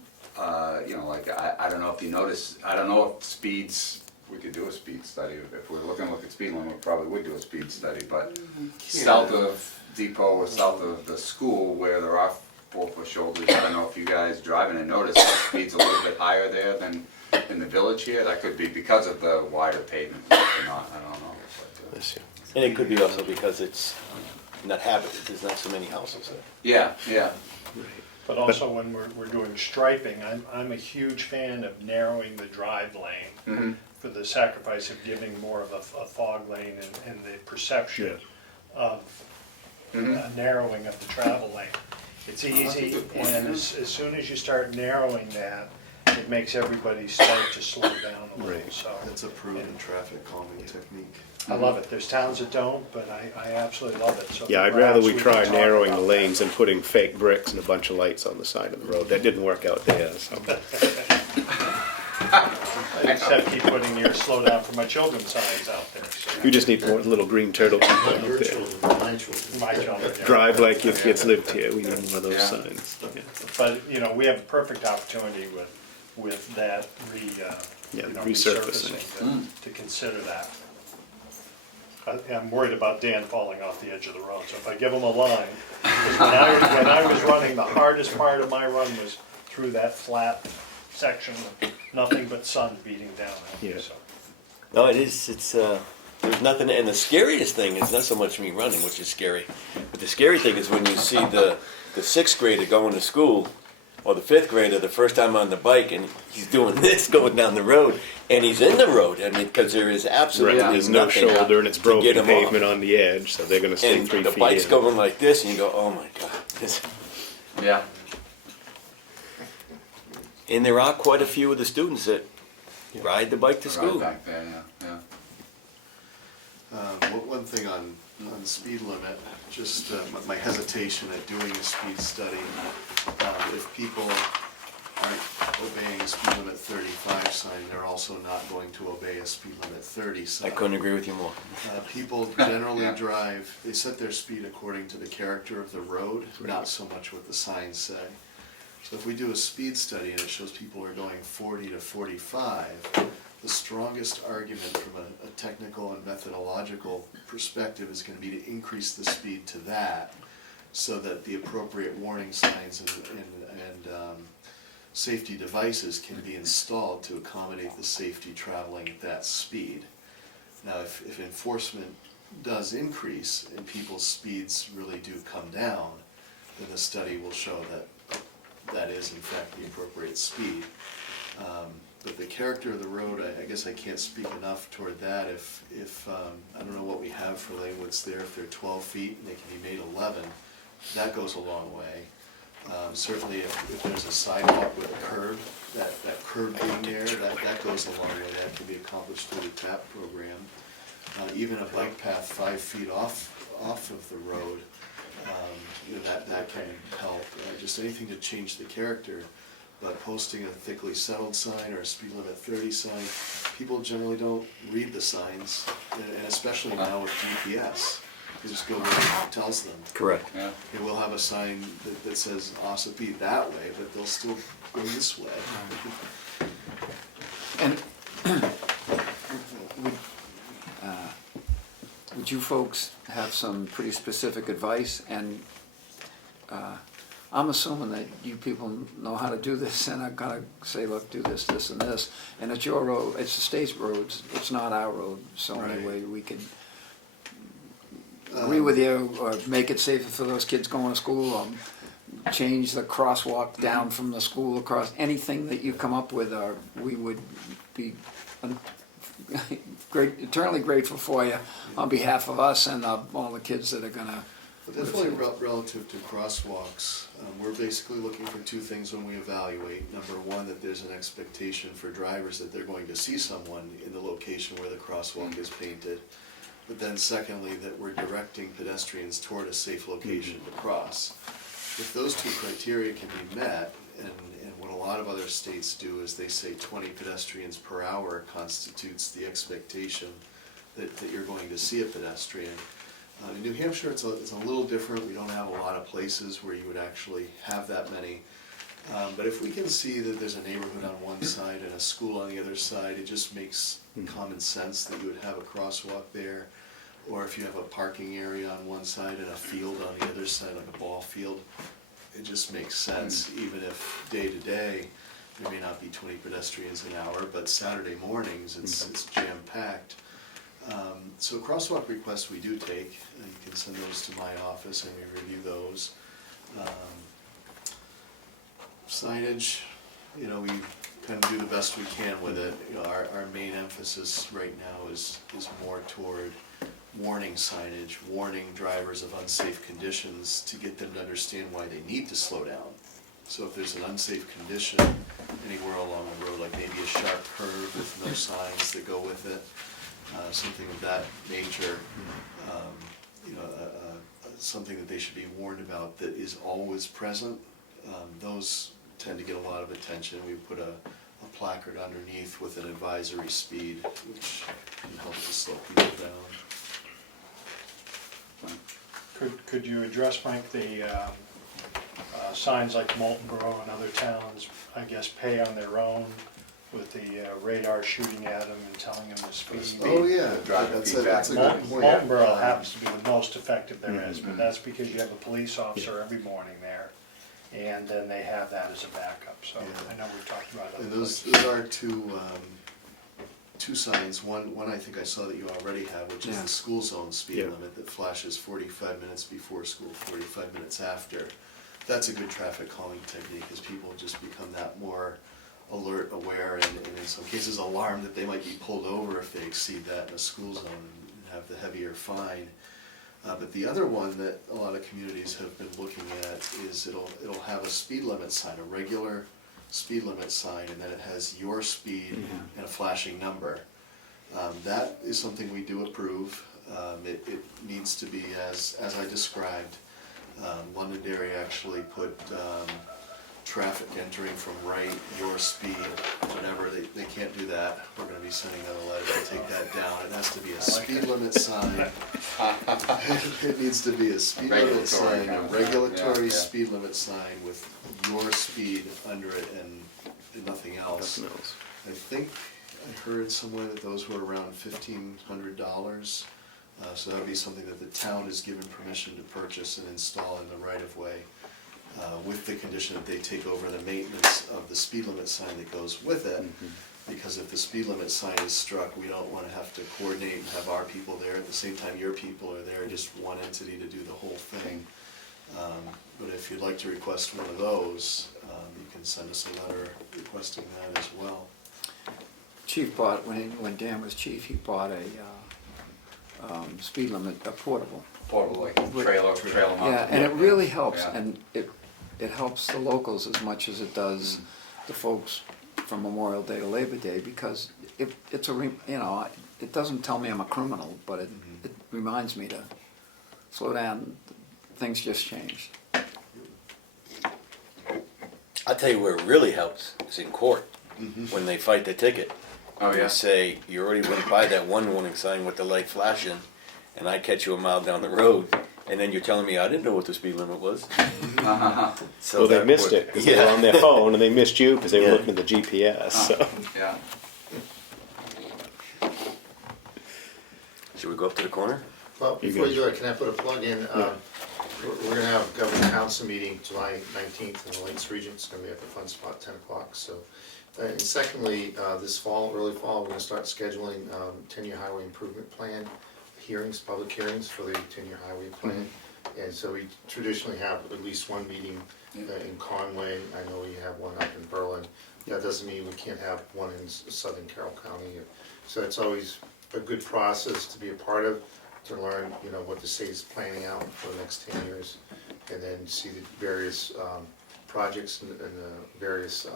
You know, like I don't know if you notice. I don't know if speeds. We could do a speed study. If we're looking to look at speed line, we probably would do a speed study. But south of Depot or south of the school, where there are 4-foot shoulders, I don't know if you guys driving and notice the speed's a little bit higher there than in the village here. That could be because of the wider pavement or not. I don't know. But, And it could be also because it's not habited, there's not so many houses there. yeah, yeah. But also when we're doing striping, I'm a huge fan of narrowing the drive lane for the sacrifice of giving more of a fog lane and the perception of a narrowing of the travel lane. It's easy, and as soon as you start narrowing that, it makes everybody start to slow down a little, Right. so. That's a proven traffic calming technique. I love it. There's towns that don't, but I absolutely love it. So Yeah, I'd rather we perhaps try can talk narrowing the about lanes than putting fake bricks and a bunch of lights on the side of the road. That didn't work out there, so. I just have to keep putting your slow down for my children signs out there. So. You just need more little green turtle people out Your there. children, my children. My children. Yeah. Drive like your kids lived here. We need one of those signs. Yeah. But, you know, we have a perfect opportunity with that resurfacing to consider that. I'm worried about Dan falling off the edge of the road, so if I give him a line, because when I was running, the hardest part of my run was through that flat section with nothing but sun beating down on me, Yeah. so. No, it is, there's nothing, and the scariest thing is not so much me running, which is scary, but the scary thing is when you see the sixth grader going to school, or the fifth grader the first time on the bike, and he's doing this going down the road, and he's in the road, I mean, because there is absolutely Right, there's no nothing shoulder and it's to broken get him pavement off. on the edge, so they're gonna stay And 3 the feet bike's in. going like this, and you go, oh my God. Yeah. And there are quite a few of the students that ride the bike to school. Right back there, yeah. One thing on speed limit, just my hesitation at doing a speed study. If people aren't obeying a speed limit 35 sign, they're also not going to obey a speed limit 30 sign. I couldn't agree with you more. People generally drive, they set their speed according to the character of the road, not so much what the signs say. So if we do a speed study and it shows people are going 40 to 45, the strongest argument from a technical and methodological perspective is going to be to increase the speed to that, so that the appropriate warning signs and safety devices can be installed to accommodate the safety traveling at that speed. Now, if enforcement does increase and people's speeds really do come down, then the study will show that that is in fact the appropriate speed. But the character of the road, I guess I can't speak enough toward that. If I don't know what we have for lane widths there, if they're 12 feet and they can be made 11, that goes a long way. Certainly if there's a sidewalk with a curb, that curb being there, that goes a long way. That can be accomplished through the TAP program. Even a bike path 5 feet off of the road, that can help. Just anything to change the character. But posting a thickly settled sign or a speed limit 30 sign, people generally don't read the signs, and especially now with GPS. They just go where it tells them. Correct. Yeah. They will have a sign that says Ossipee that way, but they'll still go this way. And would you folks have some pretty specific advice? And I'm assuming that you people know how to do this, and I'm gonna say, look, do this, this, and this. And it's your road, it's the state's roads, it's not our road, so Right. anyway, we can agree with you, or make it safer for those kids going to school, or change the crosswalk down from the school across, anything that you come up with, we would be eternally grateful for you on behalf of us and all the kids that are gonna. But definitely relative to crosswalks, we're basically looking for two things when we evaluate. Number one, that there's an expectation for drivers that they're going to see someone in the location where the crosswalk is painted. But then secondly, that we're directing pedestrians toward a safe location to cross. If those two criteria can be met, and what a lot of other states do is they say 20 pedestrians per hour constitutes the expectation that you're going to see a pedestrian. In New Hampshire, it's a little different. We don't have a lot of places where you would actually have that many. But if we can see that there's a neighborhood on one side and a school on the other side, it just makes common sense that you would have a crosswalk there. Or if you have a parking area on one side and a field on the other side, like a ball field, it just makes sense, even if day to day, there may not be 20 pedestrians an hour, but Saturday mornings, it's jam-packed. So crosswalk requests we do take, and you can send those to my office and we review those. Signage, we kind of do the best we can with it. Our main emphasis right now is more toward warning signage, warning drivers of unsafe conditions to get them to understand why they need to slow down. So if there's an unsafe condition anywhere along the road, like maybe a sharp curve with no signs that go with it, something of that nature, something that they should be warned about that is always present, those tend to get a lot of attention. We put a placard underneath with an advisory speed, which can help to slow people down. Could you address, Mike, the signs like Moultonborough and other towns, I guess, pay on their own with the radar shooting at them and telling them to speed? Oh, yeah, that's a good point. Moultonborough happens to be the most effective there is, but that's because you have a police officer every morning there, and then they have that as a backup, so I know we've talked about other And those are two signs. One I think I saw that you already have, which is the school zone speed limit that flashes 45 minutes before school, 45 minutes after. That's a good traffic calming technique, as people just become that more alert, aware, and in some cases alarmed that they might be pulled over if they exceed that in a school zone and have the heavier fine. But the other one that a lot of communities have been looking at is it'll have a speed limit sign, a regular speed limit sign, and then it has your speed and a flashing number. That is something we do approve. It needs to be as I described. Londonderry actually put traffic entering from right, your speed, whatever. They can't do that. We're going to be sending out a letter to take that down. It has to be a speed limit sign. It needs to be a speed limit sign, a regulatory speed limit sign with your speed under it and nothing else. I think I heard somewhere that those were around $1,500. So that would be something that the town is given permission to purchase and install in the right-of-way, with the condition that they take over the maintenance of the speed limit sign that goes with it. Because if the speed limit sign is struck, we don't want to have to coordinate and have our people there at the same time your people are there, just one entity to do the whole thing. But if you'd like to request one of those, you can send us a letter requesting that as well. Chief bought, when Dan was chief, he bought a speed limit, a portable. Portable, like trailer mount. Yeah, and it really helps, and it helps the locals as much as it does the folks from Memorial Day to Labor Day, because it's it doesn't tell me I'm a criminal, but it reminds me to slow down. Things just changed. I'll tell you where it really helps is in court, when they fight the ticket. Oh, yeah? They say, you already went by that one warning sign with the light flashing, and I catch you a mile down the road, and then you're telling me I didn't know what the speed limit was. So Well, they that missed it because they were on their phone, and they missed you because they were looking at the GPS. So. Yeah. Should we go up to the corner? Well, before you do that, can I put a plug in? We're gonna have a government council meeting July 19th in the Lakes region. It's gonna be at the Fun Spot, 10 o'clock. So, and secondly, this fall, early fall, we're gonna start scheduling 10-year highway improvement plan hearings, public hearings for the 10-year highway plan. And so we traditionally have at least one meeting in Conway. I know we have one up in Berlin. That doesn't mean we can't have one in Southern Carroll County. So it's always a good process to be a part of, to learn, what the state is planning out for the next 10 years, and then see the various projects and the various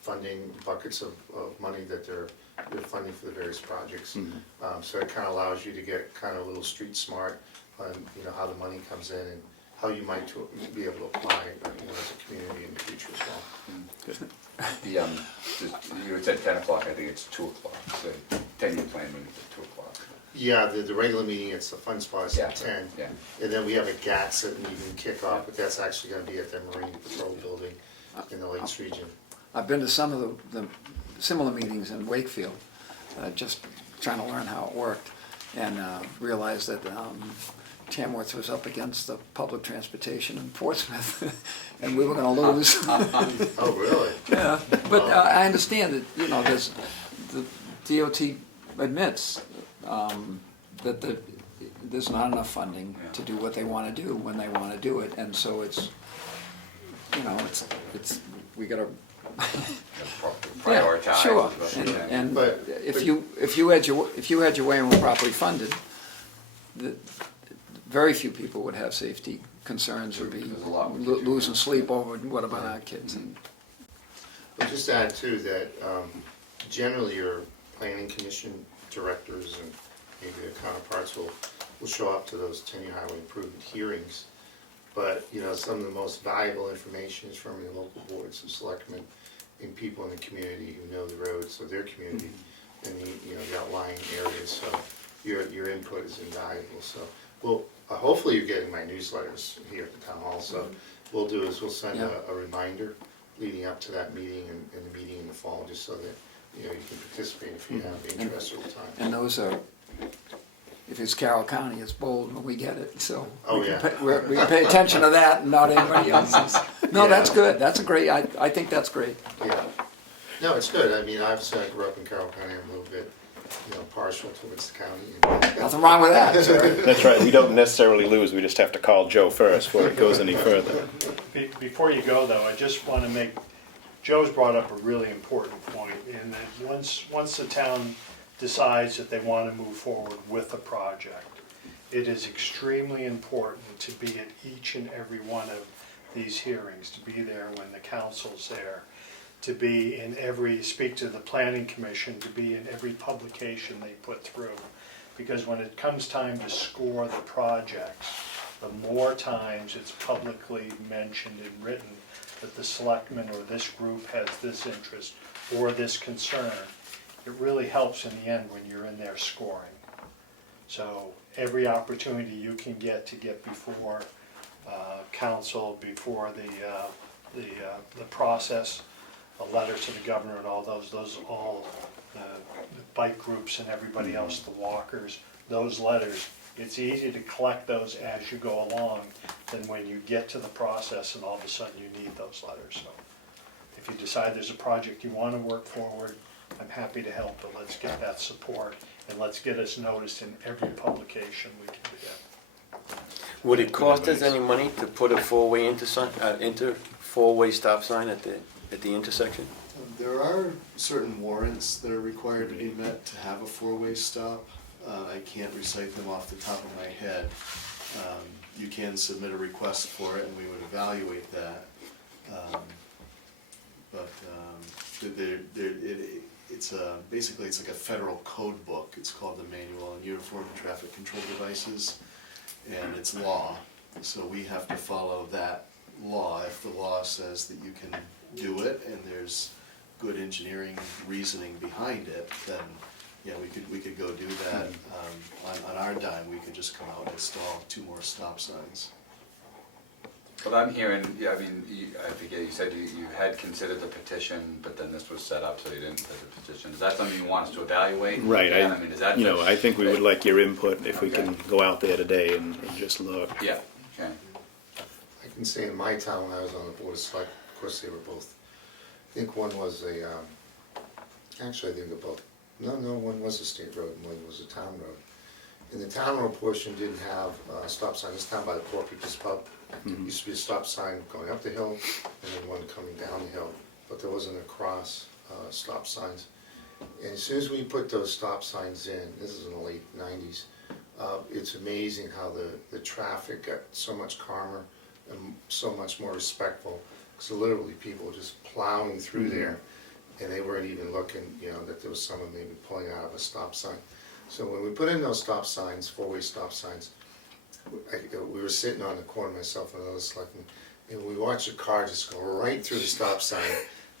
funding buckets of money that they're funding for the various projects. So it kind of allows you to get kind of a little street smart on how the money comes in and how you might be able to apply it as a community in the future as well. You had said 10 o'clock, I think it's 2 o'clock, so 10-year plan meeting at 2 o'clock. Yeah, the regular meeting, it's the Fun Spot is at 10. Yeah. And then we have a GATS meeting kickoff, but that's actually gonna be at the Marine Patrol Building in the Lakes region. I've been to some of the similar meetings in Wakefield, just trying to learn how it worked, and realized that Tamworth was up against the public transportation in Portsmouth, and we were going to lose. Oh, really? Yeah, but I understand that there's the DOT admits that there's not enough funding to do what they want to do when they want to do it, and so it's we got to prioritize. Yeah, sure. And But if you had your way and were properly funded, very few people would have safety concerns or be There's a lot more kids losing sleep over what about our kids. I'll just add too that generally your planning commission directors and maybe their counterparts will show up to those 10-year highway improvement hearings. But, you know, some of the most valuable information is from your local boards of selectmen and people in the community who know the roads of their community and the outlying areas. So your input is invaluable. So hopefully you're getting my newsletters here at the town hall. So we'll send a reminder leading up to that meeting and the meeting in the fall, just so that you can participate if you have interest over time. And those are, if it's Carroll County, it's bold when we get it, so we can pay attention to that and not anybody else's. No, that's good. That's a great. I think that's great. Yeah. No, it's good. I mean, obviously I grew up in Carroll County. I'm a little bit, partial towards the county. Nothing wrong with that, sir. That's right. We don't necessarily lose. We just have to call Joe first before it goes any further. Before you go, though, I just want to make, Joe's brought up a really important point, in that once the town decides that they want to move forward with a project, it is extremely important to be at each and every one of these hearings, to be there when the council's there, to be in speak to the planning commission, to be in every publication they put through. Because when it comes time to score the projects, the more times it's publicly mentioned and written that the selectmen or this group has this interest or this concern, it really helps in the end when you're in there scoring. So every opportunity you can get to get before council, before the process, a letter to the governor and all those all the bike groups and everybody else, the walkers, those letters, it's easy to collect those as you go along than when you get to the process and all of a sudden you need those letters. So if you decide there's a project you want to work forward, I'm happy to help, but let's get that support and let's get us noticed in every publication we can get. Would it cost us any money to put a four-way four-way stop sign at the intersection? There are certain warrants that are required to be met to have a four-way stop. I can't recite them off the top of my head. You can submit a request for it and we would evaluate that. Basically it's like a federal code book. It's called the Manual on Uniform Traffic Control Devices, and it's law. So we have to follow that law. If the law says that you can do it and there's good engineering reasoning behind it, then we could go do that. On our dime, we could just come out and install 2 more stop signs. But I'm hearing, I forget, you said you had considered the petition, but then this was set up so you didn't put the petition. Is that something you want us to evaluate? Right. Is that I think we would like your input if we can go out there today and just look. Yeah, okay. I can say in my town, when I was on the board of select, of course they were both, I think one was actually I think they're both, one was a state road and one was a town road. And the town road portion didn't have a stop sign. It's down by the Poor People's Pub. Used to be a stop sign going up the hill and then one coming down the hill, but there wasn't a cross stop signs. And as soon as we put those stop signs in, this is in the late 90s, it's amazing how the traffic got so much calmer and so much more respectful, because literally people were just plowing through there and they weren't even looking, that there was someone maybe pulling out of a stop sign. So when we put in those stop signs, four-way stop signs, we were sitting on the corner, myself and another selectman, and we watched a car just go right through the stop sign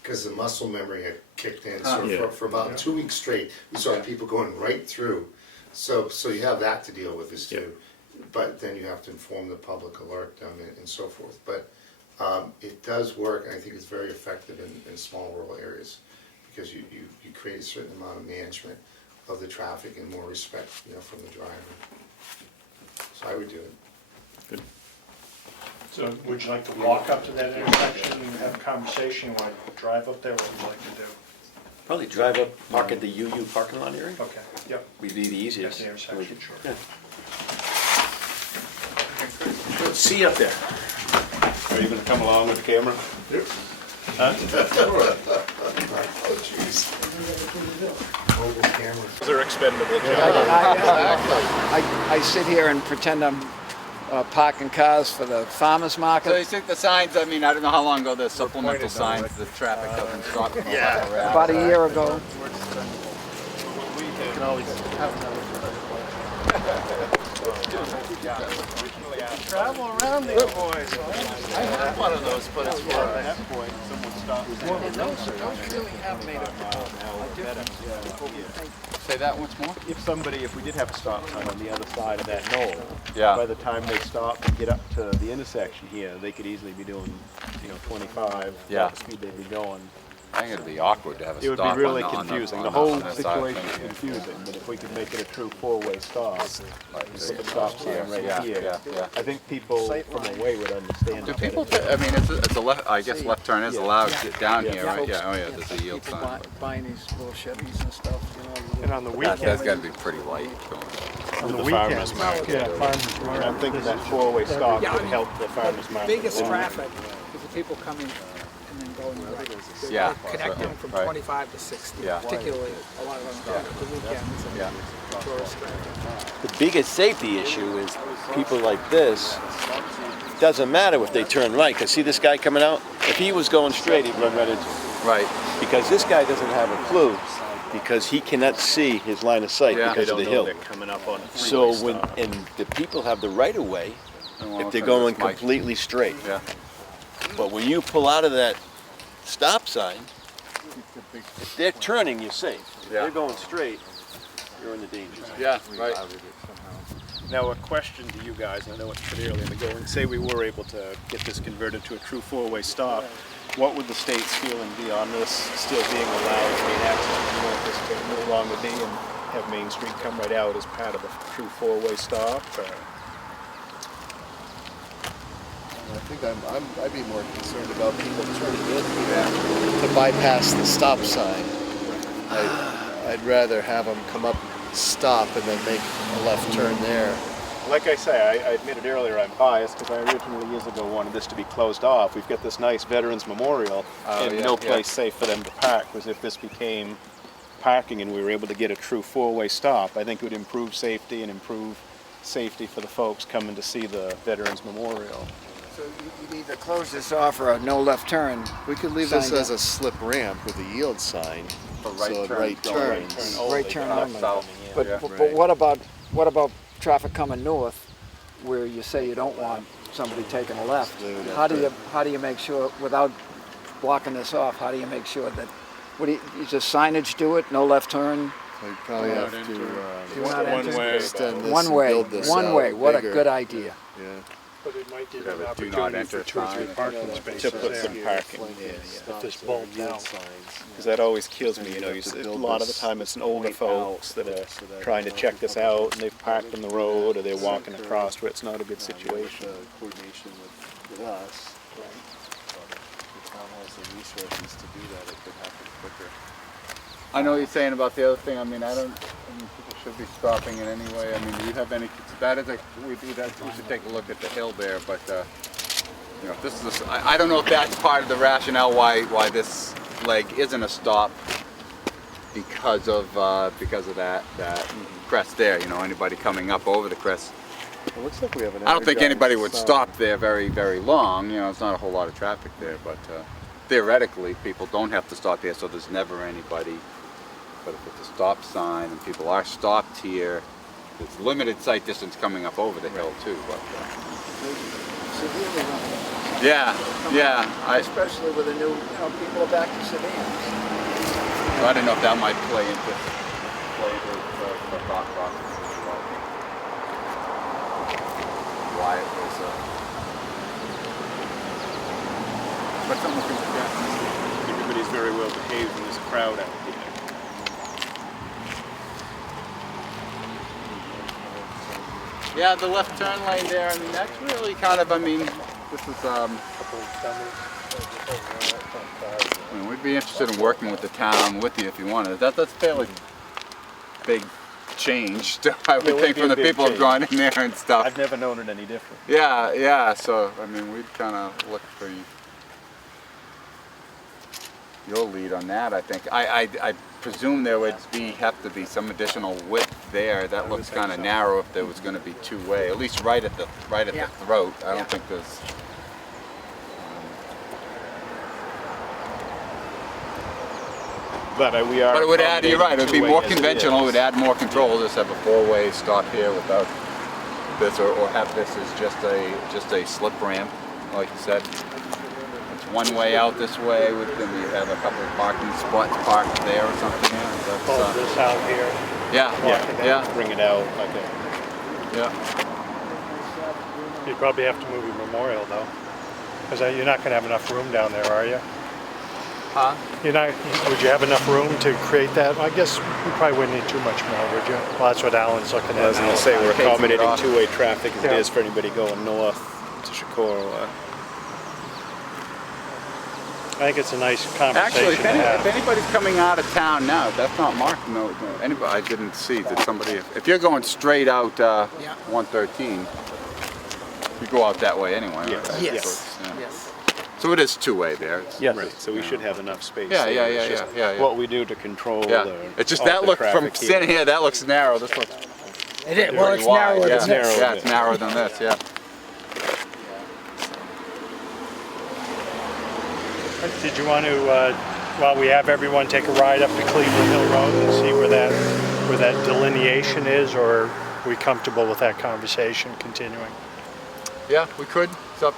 because the muscle memory had kicked in. So for about 2 weeks straight, we saw people going right through. So you have that to deal with this too. But then you have to inform the public, alert them, and so forth. But it does work, and I think it's very effective in small rural areas because you create a certain amount of management of the traffic and more respect, from the driver. So I would do it. Good. So would you like to walk up to that intersection and have a conversation, or drive up there? What would you like to do? Probably drive up, park at the UU parking lot area. Okay, yep. Would be the easiest. At the intersection, sure. Yeah. Good, see you up there. Are you going to come along with the camera? Yep. Those are expendable, John. I sit here and pretend I'm parking cars for the farmer's So market. you think the signs, I mean, I don't know how long ago the supplemental signs, the traffic doesn't stop. About a year ago. Travel around these boys. I have one of those, but it's for at that point, someone stops. And those really have made a Say that once more? If we did have a stop sign on the other side of that knoll, Yeah. by the time they stop and get up to the intersection here, they could easily be doing, 25, Yeah. the speed they'd be going. I think it'd be awkward to have a It would stop be really on the- confusing. on The whole on that side of situation is things, yeah. confusing, but if we could make it a true four-way stop, and put the stop sign right Yeah, here, yeah. I think people from away would understand. Do it people, better. I mean, it's a left, I guess left turn is allowed down here, right? Folks- Yeah, oh yeah, there's a yield people sign. buying these little Chevys and stuff, And on the That's weekend, gotta be pretty light going. on the the weekends, farmer's market. yeah, farmer's market. I'm thinking that four-way stop Yeah, I would mean, help the farmer's market. biggest along. traffic is the people coming and then going right. Yeah. Connecting from Right. 25 to 60, Yeah. particularly a lot of them Yeah. on the weekends and Yeah. tourist traffic. The biggest safety issue is people like this, doesn't matter if they turn right, because see this guy coming out? If he was going straight, he'd run right into him. Right. Because this guy doesn't have a clue, because he cannot see his line of sight Yeah. because They of the don't know hill. they're coming up on a So freeway when, stop. and the people have the right of way Well, if they're that's going Mike. completely straight. Yeah. But when you pull out of that stop sign, if they're turning, you're safe. If Yeah. they're going straight, you're in the danger zone. Yeah, right. Now, a question to you guys, I know it's pretty early in the going, say we were able to get this converted to a true four-way stop, what would the state's feeling be on this still being allowed to gain access to North this bit no longer be and have Main Street come right out as part of a true four-way stop? I think I'd be more concerned about people turning in here to bypass the stop sign. I'd rather have them come up, stop, and then make a left turn there. Like I say, I admitted earlier I'm biased because I originally years ago wanted this to be closed off. We've got this nice Veterans Memorial and yeah, no yeah. place safe for them to park. Because if this became parking and we were able to get a true four-way stop, I think it would improve safety and improve safety for the folks coming to see the Veterans Memorial. So you'd either close this off or a no left turn. We could leave This that has a slip ramp with a yield sign, For right so turn, right go turns. right turn Left, only. south. But, Yeah. but what about traffic coming north, where you say you don't want somebody taking a left? How do you make sure, without blocking this off, how do you make sure that, you just signage do it, no left turn? So you probably have to Do not enter. extend this One and way, build this one out way, what a bigger. good idea. Yeah. But it might give Yeah, an but do not opportunity for enter 2 or 3 sign. parking To spaces put some there. parking. If this bulked out. Because that always kills me, a lot of the time it's an older folks that are trying to check this out and they've parked on the road or they're walking across where it's not a good situation. Coordination with us. The town has the resources to do that, it could happen quicker. I know what you're saying about the other thing, I mean, people should be stopping in any way, I mean, do you have any, that is we should take a look at the hill there, but, this is, I don't know if that's part of the rationale why this leg isn't a stop because of that crest there, anybody coming up over the crest. It looks like we have an I don't think energized anybody would sign. stop there very, very long, it's not a whole lot of traffic there, but theoretically, people don't have to stop there, so there's never anybody. But if it's a stop sign and people are stopped here, there's limited sight distance coming up over the hill too, but. Severely limited. Yeah, Especially with the new, people are back to sedans. I don't know if that might play into the thought process as well. Why it was, but someone can suggest. Everybody's very well behaved and there's a crowd out here. Yeah, the left turn lane there, I mean, that's really kind of, this is, we'd be interested in working with the town, with you if you wanted. That's fairly big change, I would think, from the people who've gone in there and stuff. I've never known it any different. Yeah, so, we'd kind of look for you. your lead on that, I think. I presume there would have to be some additional width there. That looks kind of narrow if there was going to be two-way, at least right at the throat. I don't think there's. But we are. But it would add. You're right. It would be more conventional. It would add more control. Just have a four-way stop here without this, or have this as just a slip ramp, like you said. It's one way out this way. Then you have a couple of parking spots parked there or something. Yeah, Pull this out here. Yeah. Bring it out like a. Yeah. You'd probably have to move your memorial though, because you're not going to have enough room down there, are you? Huh? Would you have enough room to create that? I guess you probably wouldn't need too much more, would you? Well, that's what Alan's looking at. I was going to say we're accommodating two-way traffic as it Yeah. is for anybody going north to Shakora. I think it's a nice conversation Actually, to have. if anybody's coming out of town now, that's not marked. No, anybody. I didn't see that somebody. If you're going straight out 113, you go out that way anyway. Yes. Right? Yes. So, Yes. so it is two-way there. Yes. Right. So we should have enough space. Yeah, there. yeah, It's yeah, just yeah. What we do to control. Yeah. It's just that look from standing here. That looks narrow. This looks. It is. Well, it's narrower Yeah, than this. yeah, it's narrower than this. Yeah. Did you want to, while we have everyone, take a ride up to Cleveland Hill Road and see where that delineation is, or are we comfortable with that conversation continuing? Yeah, we could. So,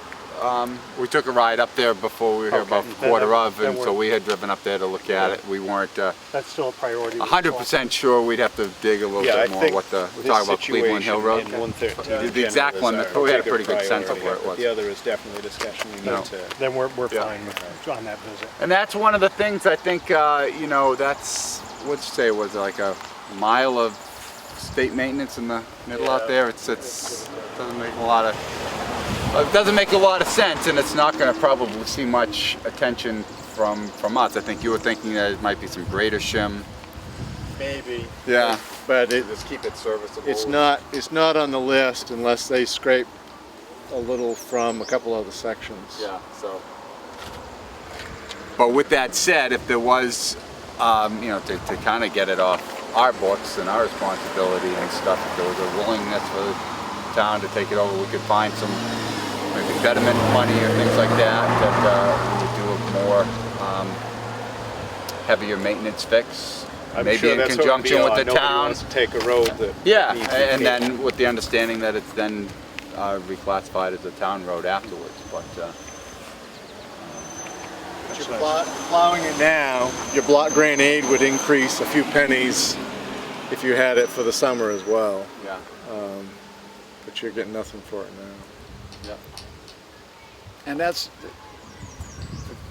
we took a ride up there before we were here about quarter of, and so we had driven up there to look at it. We weren't That's still a priority. 100% sure. We'd have to dig a little bit more. We're talking about Cleveland Hill Road. The exact one, we had a pretty good sense of where it was. The other is definitely a discussion we need to. Then we're fine with on that visit. And that's one of the things I think, that's, what'd you say, was like a mile of state maintenance in the middle out there. It doesn't make a lot of sense, and it's not going to probably see much attention from us. I think you were thinking that it might be some greater shim. Maybe. Yeah. But Just keep it serviceable. it's not on the list unless they scrape a little from a couple of the sections. Yeah. So. But with that said, if there was, to kind of get it off our books and our responsibility and stuff, if there was a willingness for the town to take it over, we could find some maybe betterment money or things like that we would do a more heavier maintenance fix. I'm maybe sure in that's conjunction with the Nobody town. wants to take a road that needs And repair. then with the understanding that it's then reclassified as a town road afterwards. But Plowing it now, your block grant aid would increase a few pennies if you had it for the summer as well. Yeah. But you're getting nothing for it now. Yeah. And that's,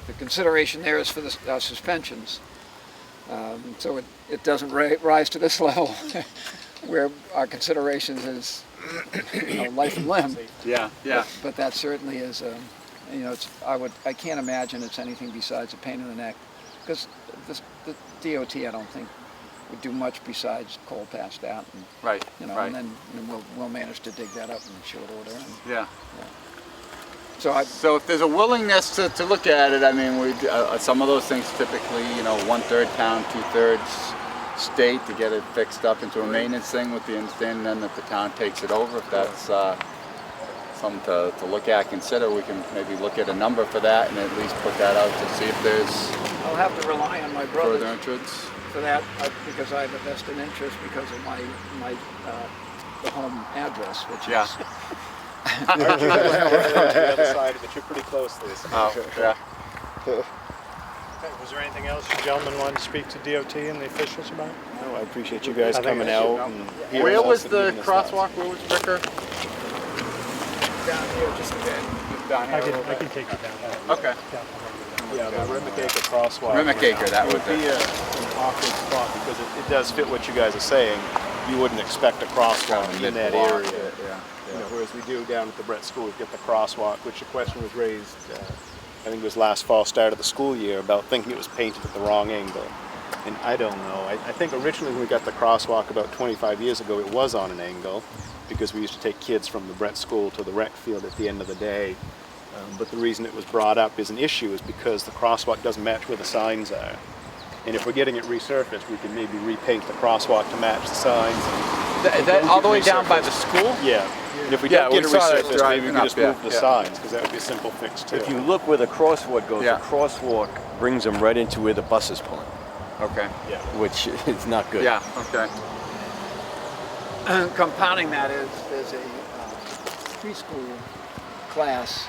the consideration there is for the suspensions. So it doesn't rise to this level where our considerations is life and limb. Yeah, yeah. But that certainly is, I can't imagine it's anything besides a pain in the neck, because the DOT, I don't think, would do much besides coal past that. And, right. And then we'll manage to dig that up in short order. And, yeah. So if there's a willingness to look at it, I mean, some of those things typically, 1/3 town, 2/3 state to get it fixed up into a maintenance thing, with the understanding then that the town takes it over. If that's something to look at, consider, we can maybe look at a number for that and at least put that out to see if there's I'll have to rely on my brother further interest. for that, because I have a vested interest because of the home address, which is. On the other side of it, you're pretty close to this. Oh, yeah. Was there anything else you gentlemen wanted to speak to DOT and the officials about? No, I appreciate you guys I think coming I should out. know. And hearing Where us was and the giving us thoughts. crosswalk? Where was Ricker? Down here, just a bit. Down here. I can take you down. Okay. Yeah, the Rimacacre crosswalk. Rimacacre, that would be an awkward spot because it does fit what you guys are saying. You wouldn't expect a crosswalk in that area. Whereas we do down at the Brett School, we get the crosswalk, which the question was raised, I think it was last fall, start of the school year, about thinking it was painted at the wrong angle. And I don't know. I think originally when we got the crosswalk about 25 years ago, it was on an angle because we used to take kids from the Brett School to the rec field at the end of the day. But the reason it was brought up as an issue is because the crosswalk doesn't match where the signs are. And if we're getting it resurfaced, we can maybe repaint the crosswalk to match the signs. Is that all the way down by the school? Yeah. And if we don't get it resurfaced, maybe we can just move the signs, because that would be a simple fix too. If you look where the crosswalk goes, Yeah. the crosswalk brings them right into where the buses pull in, Okay. Yeah. which is not good. Yeah, okay. Compounding that is, there's a preschool class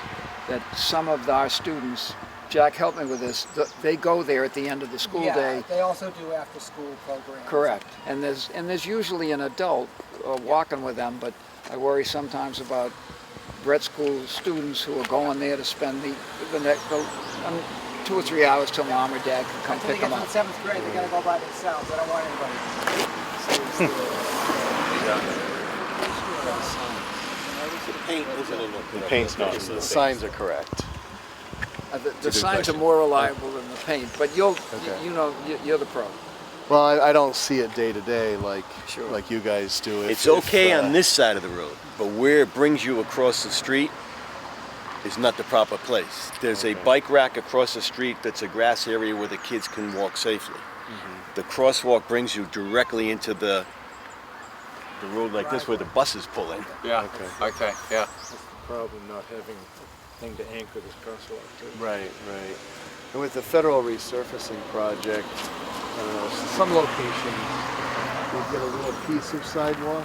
that some of our students, Jack helped me with this, they go there at the end of the school day. They also do after-school programs. Correct. And there's usually an adult walking with them, but I worry sometimes about Brett School students who are going there to spend the 2 or 3 hours till mom or dad can come Until they pick get them to up. the 7th grade, they gotta go by themselves. I don't want anybody. The paint's not. The signs are correct. The signs are more reliable than the paint, but you're the pro. Well, I don't see it day to day like you guys do. It's okay on this side of the road, but where it brings you across the street is not the proper place. There's a bike rack across the street that's a grass area where the kids can walk safely. The crosswalk brings you directly into the road like this where the buses pull in. Yeah, okay, yeah. That's the problem, not having a thing to anchor this crosswalk to. Right. And with the federal resurfacing project, some locations we get a little piece of sidewalk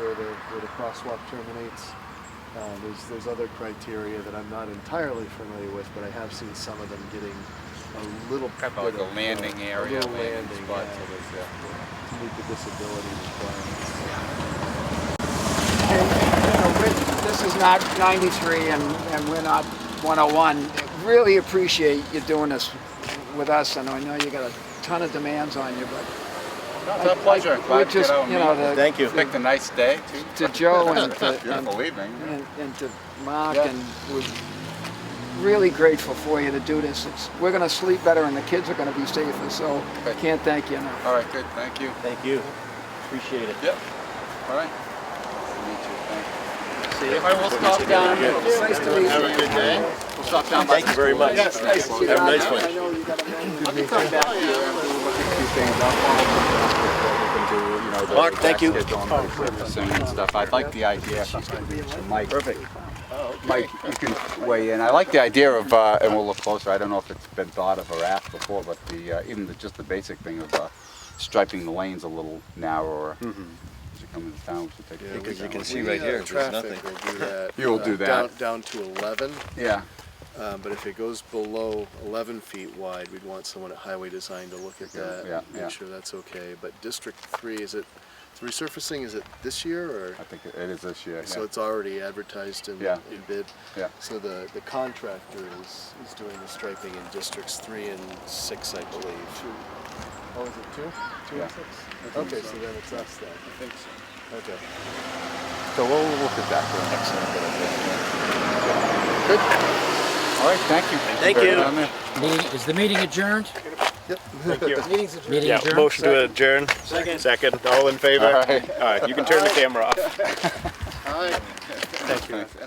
where the crosswalk terminates. There's other criteria that I'm not entirely familiar with, but I have seen some of them getting a little Kind of like a landing area, a little landing landing spot. to meet the disability requirements. This is not 93 and we're not 101. Really appreciate you doing this with us, and I know you got a ton of demands on you, but It's a pleasure. Glad to just, get out and you know, meet. Thank you. Picked a nice day, too. to Joe and Beautiful evening. and to Mark, and we're really grateful for you to do this. We're going to sleep better, and the kids are going to be safer, so I can't thank you enough. All right, good, thank you. Thank you. Appreciate it. Yep. All right. Meet you, thank you. See you. All right, we'll stop down. It's nice to meet you. Have a good day. We'll stop down by Thank you very much. Yes, nice to see you. Have a nice one. I know you got a million. I'll be coming back to you after we look at a few things up. Mark, thank you. And stuff. I like the idea. Mike. Perfect. Mike, you can weigh in. I like the idea of, and we'll look closer. I don't know if it's been thought of or asked before, but just the basic thing of striping the lanes a little narrower. As you come into town, we should take a look. Because you can see right here, there's Traffic nothing. will do that. You will do that. Down to 11. Yeah. But if it goes below 11 feet wide, we'd want someone at Highway Design to look at that, Yeah, make sure that's okay. But District 3, is it resurfacing? Is it this year or? I think it is this year. So Yeah. it's already advertised in bid. Yeah. So the contractor is doing the striping in Districts 3 and 6, I believe. Oh, is it 2? 2 Yeah. and 6? Okay, so then it's us then. I think so. Okay. So we'll look at that. Good. All right, thank you. Thank you. Is the meeting adjourned? Yep. Thank you. Meeting's adjourned. Yeah, motion to adjourn. Second. All in favor? All right. All right, you can turn the camera off. All right. Thank you. And now-